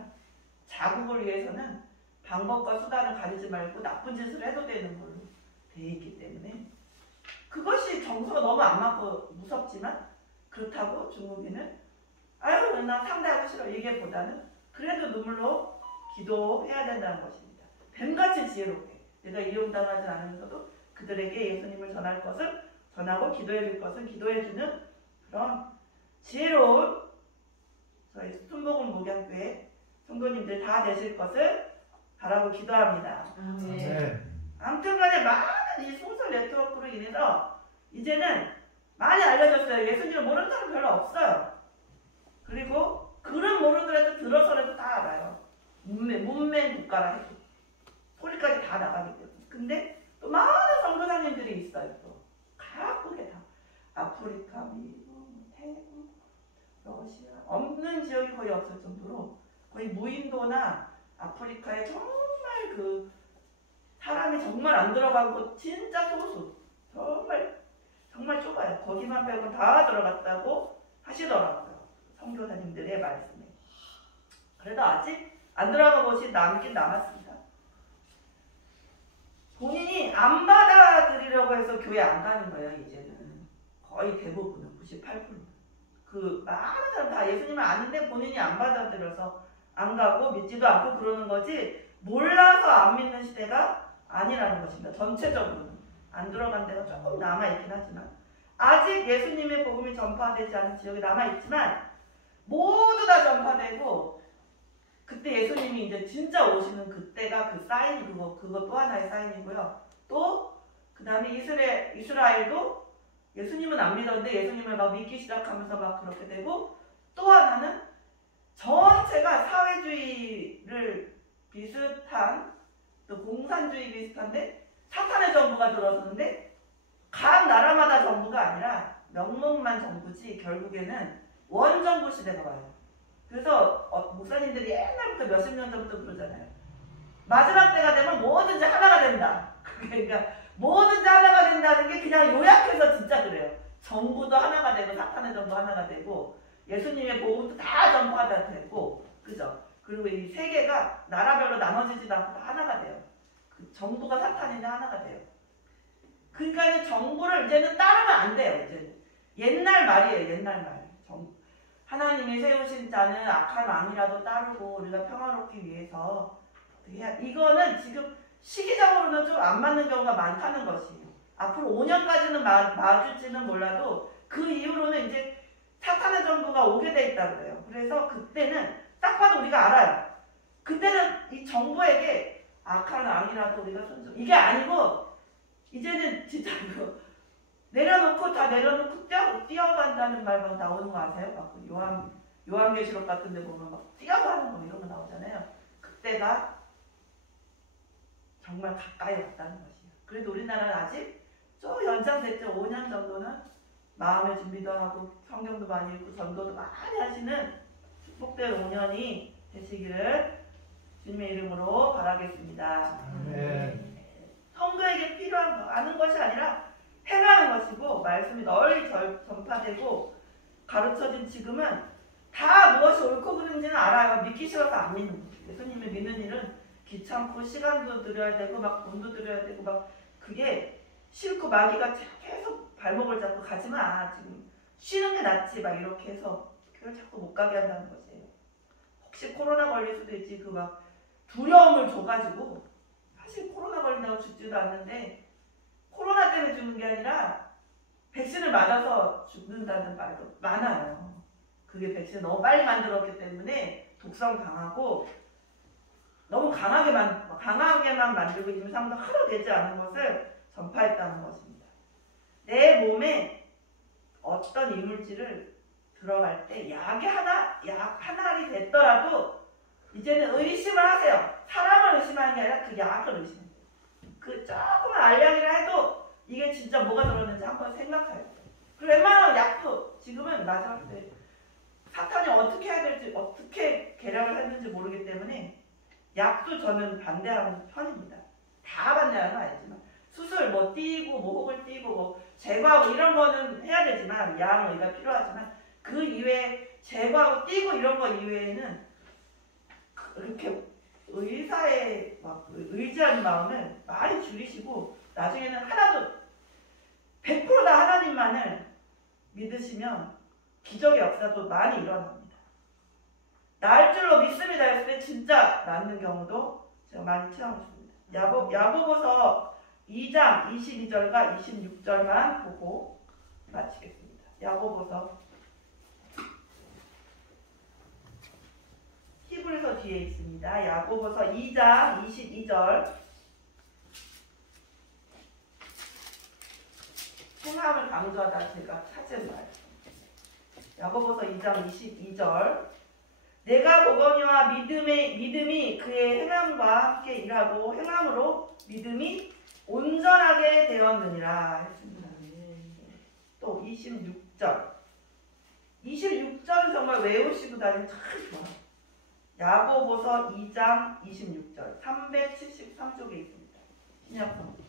자국을 위해서는 방법과 수단을 가리지 말고 나쁜 짓을 해도 되는 걸로 돼 있기 때문에 그것이 정서가 너무 안 맞고 무섭지만 그렇다고 중국인은 아유 나 상대하기 싫어 얘기보다는 그래도 눈물로 기도해야 된다는 것입니다. 뱀같이 지혜롭게 내가 이용당하지 않으면서도 그들에게 예수님을 전할 것을 전하고 기도해 줄 것을 기도해 주는 그런 지혜로운 저희 순복음 목양교회 성도님들 다 되실 것을 바라고 기도합니다. 아무튼 간에 많은 이 소셜 네트워크로 인해서 이제는 많이 알려졌어요. 예수님을 모르는 사람 별로 없어요. 그리고 글은 모르더라도 들어서라도 다 알아요. 문맹 국가라 해도 소리까지 다 나가기 때문에. 근데 또 많은 선교사님들이 있어요. 또 각국에 다 아프리카, 미국, 태국, 러시아 없는 지역이 거의 없을 정도로 거의 무인도나 아프리카에 정말 그 사람이 정말 안 들어간 곳 진짜 소수 정말 좁아요. 거기만 빼고 다 들어갔다고 하시더라고요. 선교사님들의 말씀에. 그래도 아직 안 들어간 곳이 남긴 남았습니다. 본인이 안 받아들이려고 해서 교회 안 가는 거예요. 이제는 거의 대부분은 98%. 그 많은 사람 다 예수님을 아는데 본인이 안 받아들여서 안 가고 믿지도 않고 그러는 거지 몰라서 안 믿는 시대가 아니라는 것입니다. 전체적으로는 안 들어간 데가 조금 남아있긴 하지만 아직 예수님의 복음이 전파되지 않은 지역이 남아있지만 모두 다 전파되고 그때 예수님이 이제 진짜 오시는 그때가 그 사인 그거 또 하나의 사인이고요. 또 그 다음에 이스라엘도 예수님은 안 믿었는데 예수님을 막 믿기 시작하면서 막 그렇게 되고 또 하나는 전체가 사회주의를 비슷한 또 공산주의 비슷한데 사탄의 정부가 들어섰는데 각 나라마다 정부가 아니라 명목만 정부지 결국에는 원정부 시대가 와요. 그래서 목사님들이 옛날부터 몇십 년 전부터 그러잖아요. 마지막 때가 되면 뭐든지 하나가 된다. 그러니까 뭐든지 하나가 된다는 게 그냥 요약해서 진짜 그래요. 정부도 하나가 되고 사탄의 정부 하나가 되고 예수님의 복음도 다 전파가 되고 그죠? 그리고 이 세계가 나라별로 나눠지지도 않고 다 하나가 돼요. 그 정부가 사탄인데 하나가 돼요. 그러니까 정부를 이제는 따르면 안 돼요. 이제는 옛날 말이에요. 옛날 말. 하나님이 세우신 자는 악한 왕이라도 따르고 우리가 평화롭기 위해서 이거는 지금 시기적으로는 좀 안 맞는 경우가 많다는 것이에요. 앞으로 5년까지는 맞을지는 몰라도 그 이후로는 이제 사탄의 정부가 오게 돼 있다고 그래요. 그래서 그때는 딱 봐도 우리가 알아요. 그때는 이 정부에게 악한 왕이라도 우리가 손좀 이게 아니고 이제는 진짜 내려놓고 다 내려놓고 뛰어간다는 말만 나오는 거 아세요? 막 요한계시록 같은 데 보면 막 뛰어가는 거 이런 거 나오잖아요. 그때가 정말 가까이 왔다는 것이에요. 그래도 우리나라는 아직 좀 연장됐죠. 5년 정도는 마음의 준비도 하고 성경도 많이 읽고 전도도 많이 하시는 축복된 5년이 되시기를 주님의 이름으로 바라겠습니다. 성도에게 필요한 거 아는 것이 아니라 행하는 것이고 말씀이 널리 전파되고 가르쳐진 지금은 다 무엇이 옳고 그른지는 알아요. 믿기 싫어서 안 믿는 거예요. 예수님을 믿는 일은 귀찮고 시간도 들여야 되고 막 돈도 들여야 되고 막 그게 싫고 마귀가 계속 발목을 잡고 가지마 지금 쉬는 게 낫지 막 이렇게 해서 그걸 자꾸 못 가게 한다는 거지. 혹시 코로나 걸릴 수도 있지 그 막 두려움을 줘가지고 사실 코로나 걸린다고 죽지도 않는데 코로나 때문에 죽는 게 아니라 백신을 맞아서 죽는다는 말도 많아요. 그게 백신을 너무 빨리 만들었기 때문에 독성 강하고 너무 강하게만 만들고 임상도 하루 되지 않은 것을 전파했다는 것입니다. 내 몸에 어떤 이물질을 들어갈 때 약 하나리 됐더라도 이제는 의심을 하세요. 사람을 의심하는 게 아니라 그 약을 의심해요. 그 조금만 알약이라 해도 이게 진짜 뭐가 들었는지 한번 생각해야 돼요. 그리고 웬만하면 약도 지금은 마지막 때 사탄이 어떻게 해야 될지 어떻게 계략을 했는지 모르기 때문에 약도 저는 반대하는 편입니다. 다 반대하는 건 아니지만 수술 뭐 띄고 뭐 혹을 띄고 뭐 제거하고 이런 거는 해야 되지만 양의가 필요하지만 그 이외에 제거하고 띄고 이런 거 이외에는 그렇게 의사의 막 의지하는 마음을 많이 줄이시고 나중에는 하나도 100% 다 하나님만을 믿으시면 기적의 역사도 많이 일어납니다. 나을 줄로 믿습니다 했을 때 진짜 낫는 경우도 제가 많이 체험했습니다. 야고보서 2장 22절과 26절만 보고 마치겠습니다. 야고보서 히브리서 뒤에 있습니다. 야고보서 2장 22절 행함을 강조하다 제가 찾은 말. 야고보서 2장 22절 내가 보거니와 믿음이 그의 행함과 함께 일하고 행함으로 믿음이 온전하게 되었느니라 했습니다. 또 26절 26절은 정말 외우시고 다니면 참 좋아요. 야고보서 2장 26절 373쪽에 있습니다. 신약성서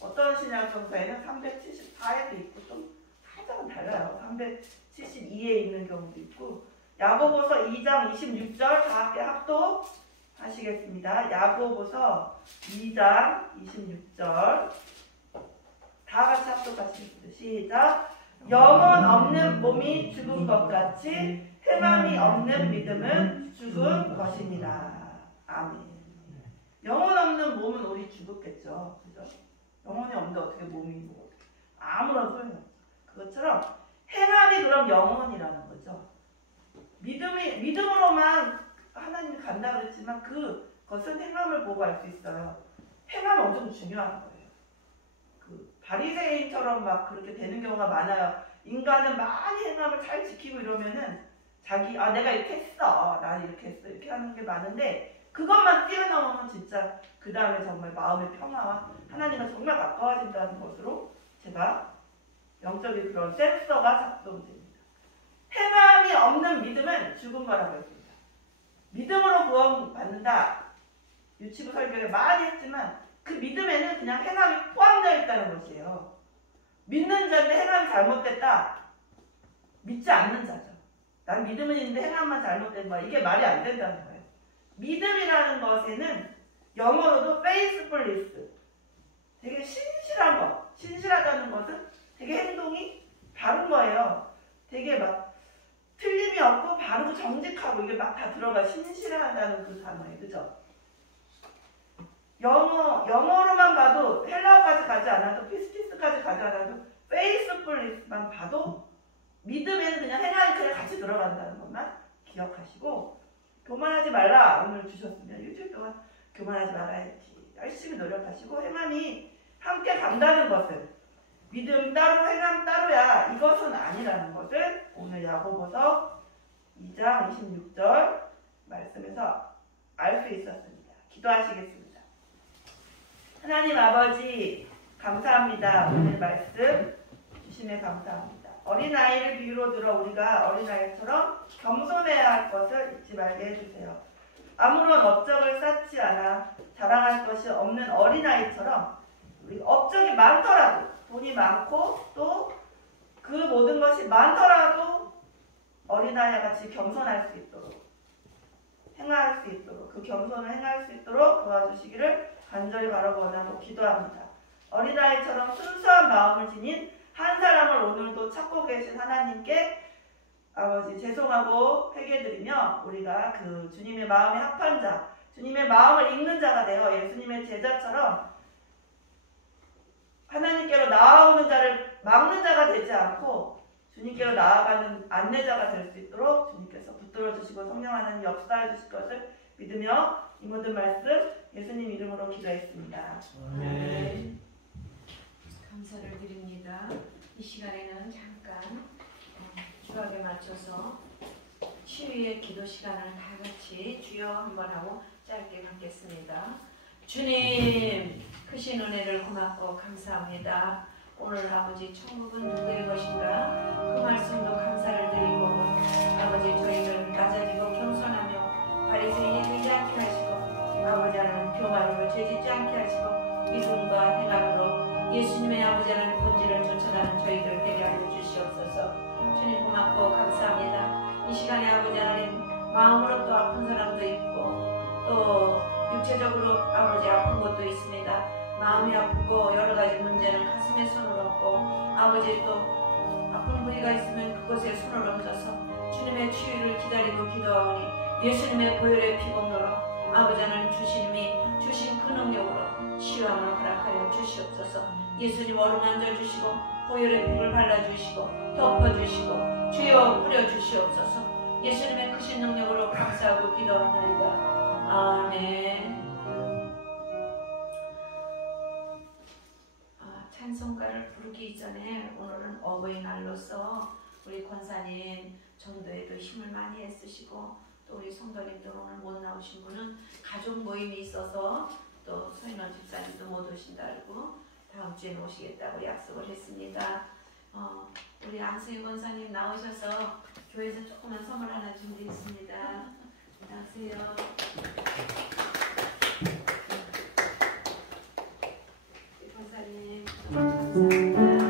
어떤 신약성서에는 374에도 있고 좀 살짝은 달라요. 372에 있는 경우도 있고 야고보서 2장 26절 다 함께 합독하시겠습니다. 야고보서 2장 26절 다 같이 합독하시겠습니다. 시작. 영혼 없는 몸이 죽은 것 같이 행함이 없는 믿음은 죽은 것입니다. 아멘. 영혼 없는 몸은 우리 죽었겠죠. 그죠? 영혼이 없는데 어떻게 몸이 뭐 아무런 소용이 없죠. 그것처럼 행함이 그럼 영혼이라는 거죠. 믿음으로만 하나님이 간다 그랬지만 그것은 행함을 보고 알 수 있어요. 행함은 엄청 중요한 거예요. 그 바리새인처럼 막 그렇게 되는 경우가 많아요. 인간은 많이 행함을 잘 지키고 이러면은 내가 이렇게 했어, 나는 이렇게 했어 이렇게 하는 게 많은데 그것만 뛰어넘으면 진짜 그 다음에 정말 마음의 평화와 하나님과 정말 가까워진다는 것으로 제가 영적인 그런 센서가 작동됩니다. 행함이 없는 믿음은 죽은 거라고 했습니다. 믿음으로 구원받는다. 유치부 설교에 많이 했지만 그 믿음에는 그냥 행함이 포함되어 있다는 것이에요. 믿는 자인데 행함이 잘못됐다. 믿지 않는 자죠. 난 믿음은 있는데 행함만 잘못된 거야. 이게 말이 안 된다는 거예요. 믿음이라는 것에는 영어로도 faithfulness, 되게 신실한 것. 신실하다는 것은 되게 행동이 바른 거예요. 되게 막 틀림이 없고 바르고 정직하고 이게 막 다 들어가 신실하다는 그 단어예요. 그죠? 영어로만 봐도 헬라어까지 가지 않아도 피스티스까지 가지 않아도 faithfulness만 봐도 믿음에는 그냥 행함이 그냥 같이 들어간다는 것만 기억하시고 교만하지 말라. 오늘 주셨으면 일주일 동안 교만하지 말아야지. 열심히 노력하시고 행함이 함께 간다는 것은 믿음 따로 행함 따로야. 이것은 아니라는 것을 오늘 야고보서 2장 26절 말씀에서 알 수 있었습니다. 기도하시겠습니다. 하나님 아버지 감사합니다. 오늘 말씀 주심에 감사합니다. 어린아이를 비유로 들어 우리가 어린아이처럼 겸손해야 할 것을 잊지 말게 해주세요. 아무런 업적을 쌓지 않아 자랑할 것이 없는 어린아이처럼 우리 업적이 많더라도 돈이 많고 또 그 모든 것이 많더라도 어린아이와 같이 겸손할 수 있도록 행할 수 있도록, 그 겸손을 행할 수 있도록 도와주시기를 간절히 바라고 기도합니다. 어린아이처럼 순수한 마음을 지닌 한 사람을 오늘도 찾고 계신 하나님께 아버지 죄송하고 회개드리며 우리가 그 주님의 마음에 합한 자, 주님의 마음을 읽는 자가 되어 예수님의 제자처럼 하나님께로 나아오는 자를 막는 자가 되지 않고 주님께로 나아가는 안내자가 될 수 있도록 주님께서 붙들어 주시고 성령 하나님 역사해 주실 것을 믿으며 이 모든 말씀 예수님 이름으로 기도했습니다. 아멘. 감사를 드립니다. 이 시간에는 잠깐 주학에 맞춰서 치유의 기도 시간을 다 같이 주여 한번 하고 짧게 갖겠습니다. 주님 크신 은혜를 고맙고 감사합니다. 오늘 아버지 천국은 누구의 것인가 그 말씀도 감사를 드리고 아버지 저희를 낮아지고 겸손하며 바리새인이 되지 않게 하시고 아버지 하나님 교만으로 죄짓지 않게 하시고 믿음과 행함으로 예수님의 아버지 하나님 본질을 쫓아가는 저희들 되게 하여 주시옵소서. 주님 고맙고 감사합니다. 이 시간에 아버지 하나님 마음으로 또 아픈 사람도 있고 또 육체적으로 아버지 아픈 것도 있습니다. 마음이 아프고 여러가지 문제는 가슴에 손을 얹고 아버지 또 아픈 부위가 있으면 그것에 손을 얹어서 주님의 치유를 기다리고 기도하오니 예수님의 보혈의 피공로로 아버지 하나님 주님이 주신 그 능력으로 치유함을 허락하여 주시옵소서. 예수님 어루만져 주시고 보혈의 피를 발라주시고 덮어주시고 주여 뿌려주시옵소서. 예수님의 크신 능력으로 감사하고 기도하나이다. 아멘. 찬송가를 부르기 전에 오늘은 어버이날로서 우리 권사님 전도에도 힘을 많이 애쓰시고 또 우리 성도님들 오늘 못 나오신 분은 가족 모임이 있어서 또 서인원 집사님도 못 오신다고 다음 주에 오시겠다고 약속을 했습니다. 우리 안수희 권사님 나오셔서 교회에서 조그만 선물 하나 준비했습니다. 나오세요. 권사님 감사합니다.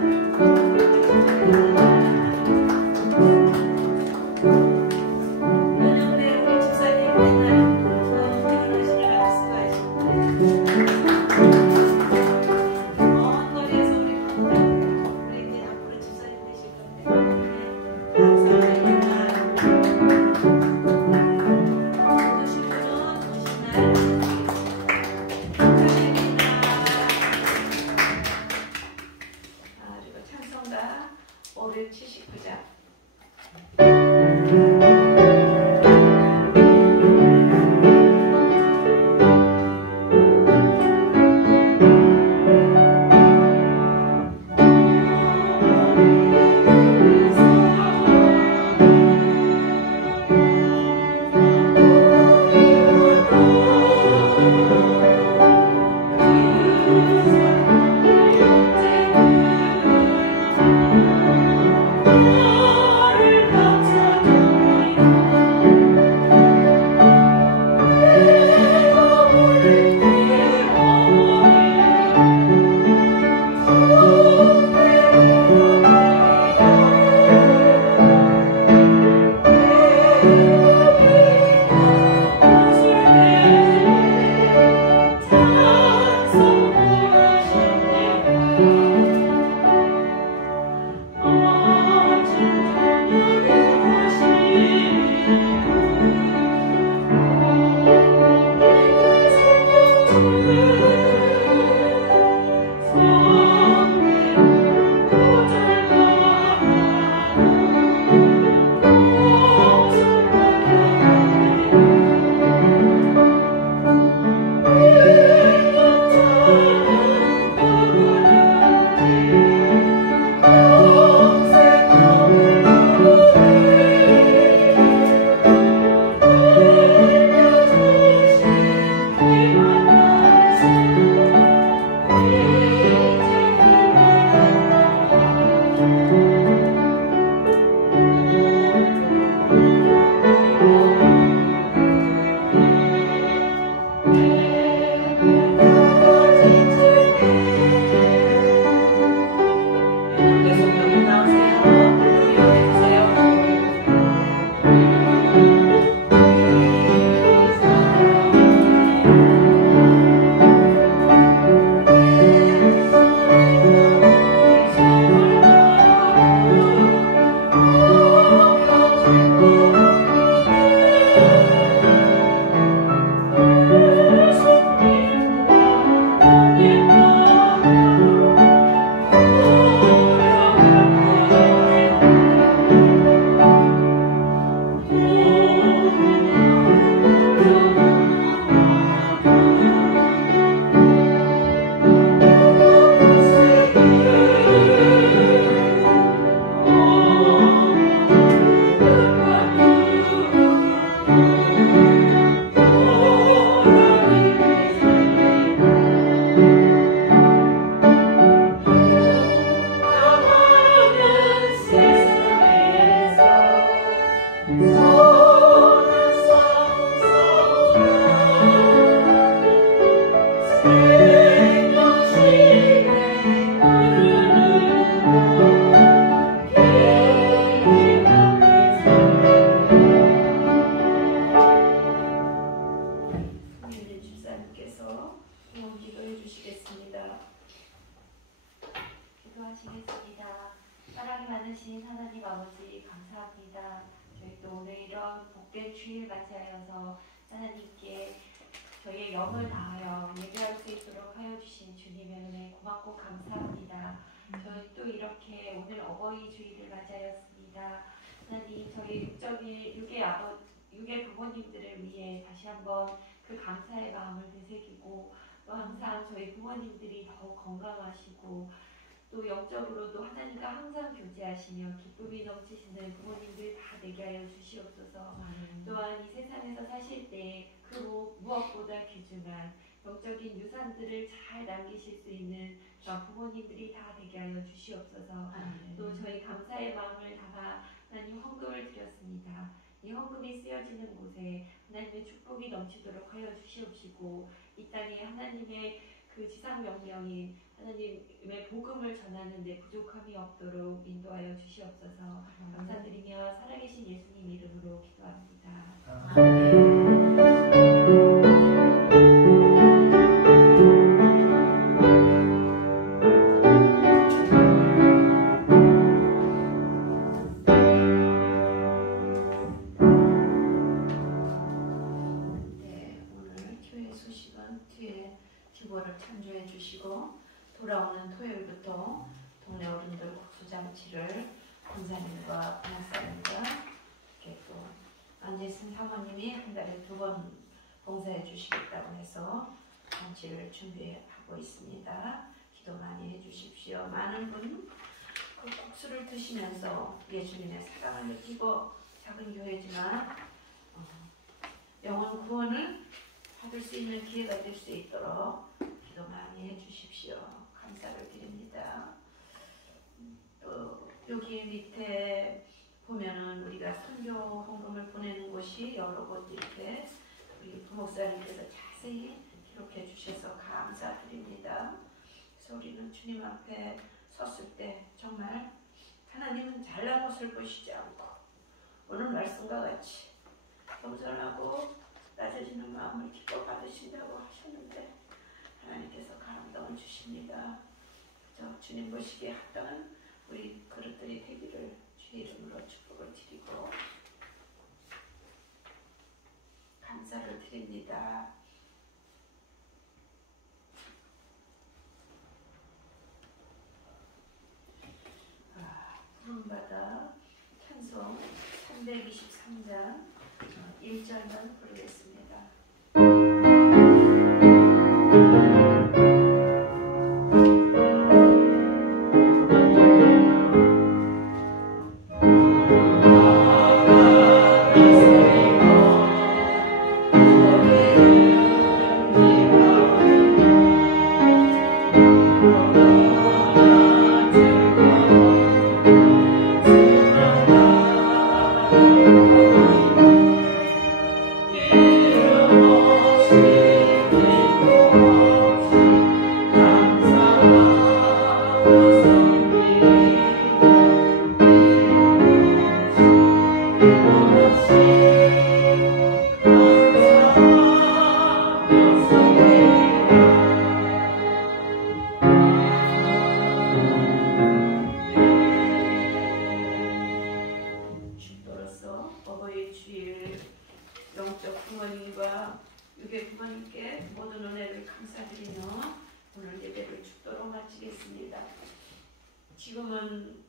나를 감싸 사랑이 많으신 하나님 아버지 감사합니다. 저희 또 오늘 이런 복된 주일 맞이하여서 하나님께 저희의 영을 다하여 예배할 수 있도록 하여 주신 주님의 은혜 고맙고 감사합니다. 저희 또 이렇게 오늘 어버이 주일을 맞이하였습니다. 하나님 저희 육의 부모님들을 위해 다시 한번 그 감사의 마음을 되새기고 또 항상 저희 부모님들이 더욱 건강하시고 또 영적으로도 하나님과 항상 교제하시며 기쁨이 넘치시는 부모님들 다 되게 하여 주시옵소서. 또한 이 세상에서 사실 때 그 무엇보다 귀중한 영적인 유산들을 잘 남기실 수 있는 그런 부모님들이 다 되게 하여 주시옵소서. 또 저희 감사의 마음을 담아 하나님 헌금을 드렸습니다. 이 헌금이 쓰여지는 곳에 하나님의 축복이 넘치도록 하여 주시옵시고 이 땅에 하나님의 그 지상 명령인 하나님의 복음을 전하는 데 부족함이 없도록 인도하여 주시옵소서. 감사드리며 살아계신 예수님 이름으로 기도합니다. 기부를 참조해 주시고 돌아오는 토요일부터 동네 어른들 국수잔치를 권사님과 목사님과 이렇게 또 안재승 사모님이 한 달에 2번 봉사해 주시겠다고 해서 잔치를 준비하고 있습니다. 기도 많이 해 주십시오. 많은 분 그 국수를 드시면서 예수님의 사랑을 느끼고 작은 교회지만 영혼 구원을 받을 수 있는 기회가 될 수 있도록 기도 많이 해주십시오. 감사를 드립니다. 또 여기 밑에 보면은 우리가 선교 헌금을 보내는 곳이 여러 곳 이렇게 우리 부목사님께서 자세히 기록해 주셔서 감사드립니다. 그래서 우리는 주님 앞에 섰을 때 정말 하나님은 잘난 것을 보시지 않고 오늘 말씀과 같이 겸손하고 낮아지는 마음을 기뻐 받으신다고 하셨는데 하나님께서 감동을 주십니다. 그저 주님 보시기에 합당한 우리 그릇들이 되기를 주의 이름으로 축복을 드리고 감사를 드립니다. 푸른바다 찬송 323장 1절만 부르겠습니다. 지금은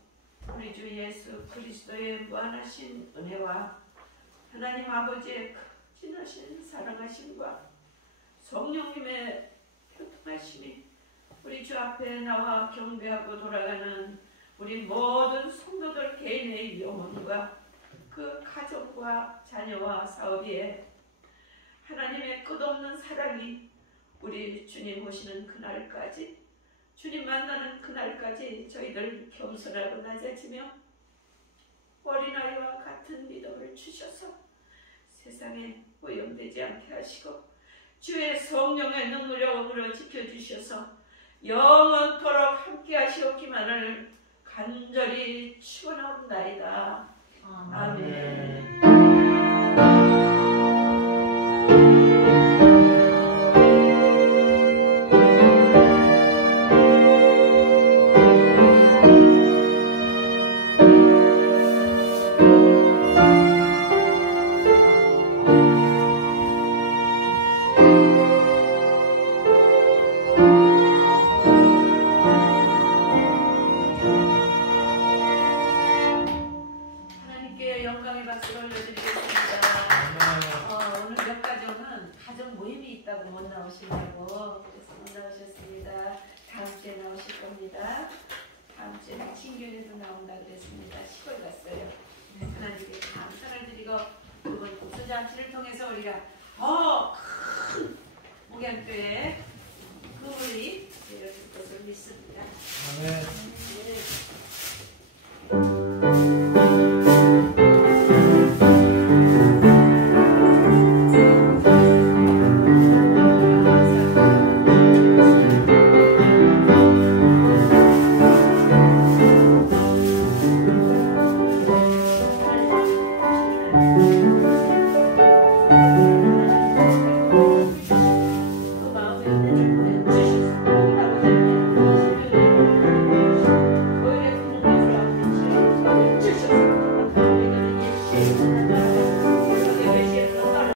우리 주 예수 그리스도의 무한하신 은혜와 하나님 아버지의 진하신 사랑하심과 성령님의 교통하심이 우리 주 앞에 나와 경배하고 돌아가는 우리 모든 성도들 개인의 영혼과 그 가정과 자녀와 사업에 하나님의 끝없는 사랑이 우리 주님 오시는 그날까지 주님 만나는 그날까지 저희들 겸손하고 낮아지며 어린아이와 같은 믿음을 주셔서 세상에 오염되지 않게 하시고 주의 성령의 능력으로 지켜주셔서 영원토록 함께 하시옵기만을 간절히 축원하옵나이다. 아멘. 박수를 올려드리겠습니다. 오늘 몇 가정은 가정 모임이 있다고 못 나오시려고 그래서 못 나오셨습니다. 다음 주에 나오실 겁니다. 다음 주에는 친교에도 나온다 그랬습니다. 시골 갔어요. 하나님께 감사를 드리고 이번 국수잔치를 통해서 우리가 더 큰 목양교회 그물이 되어질 것을 믿습니다. 아멘. 네.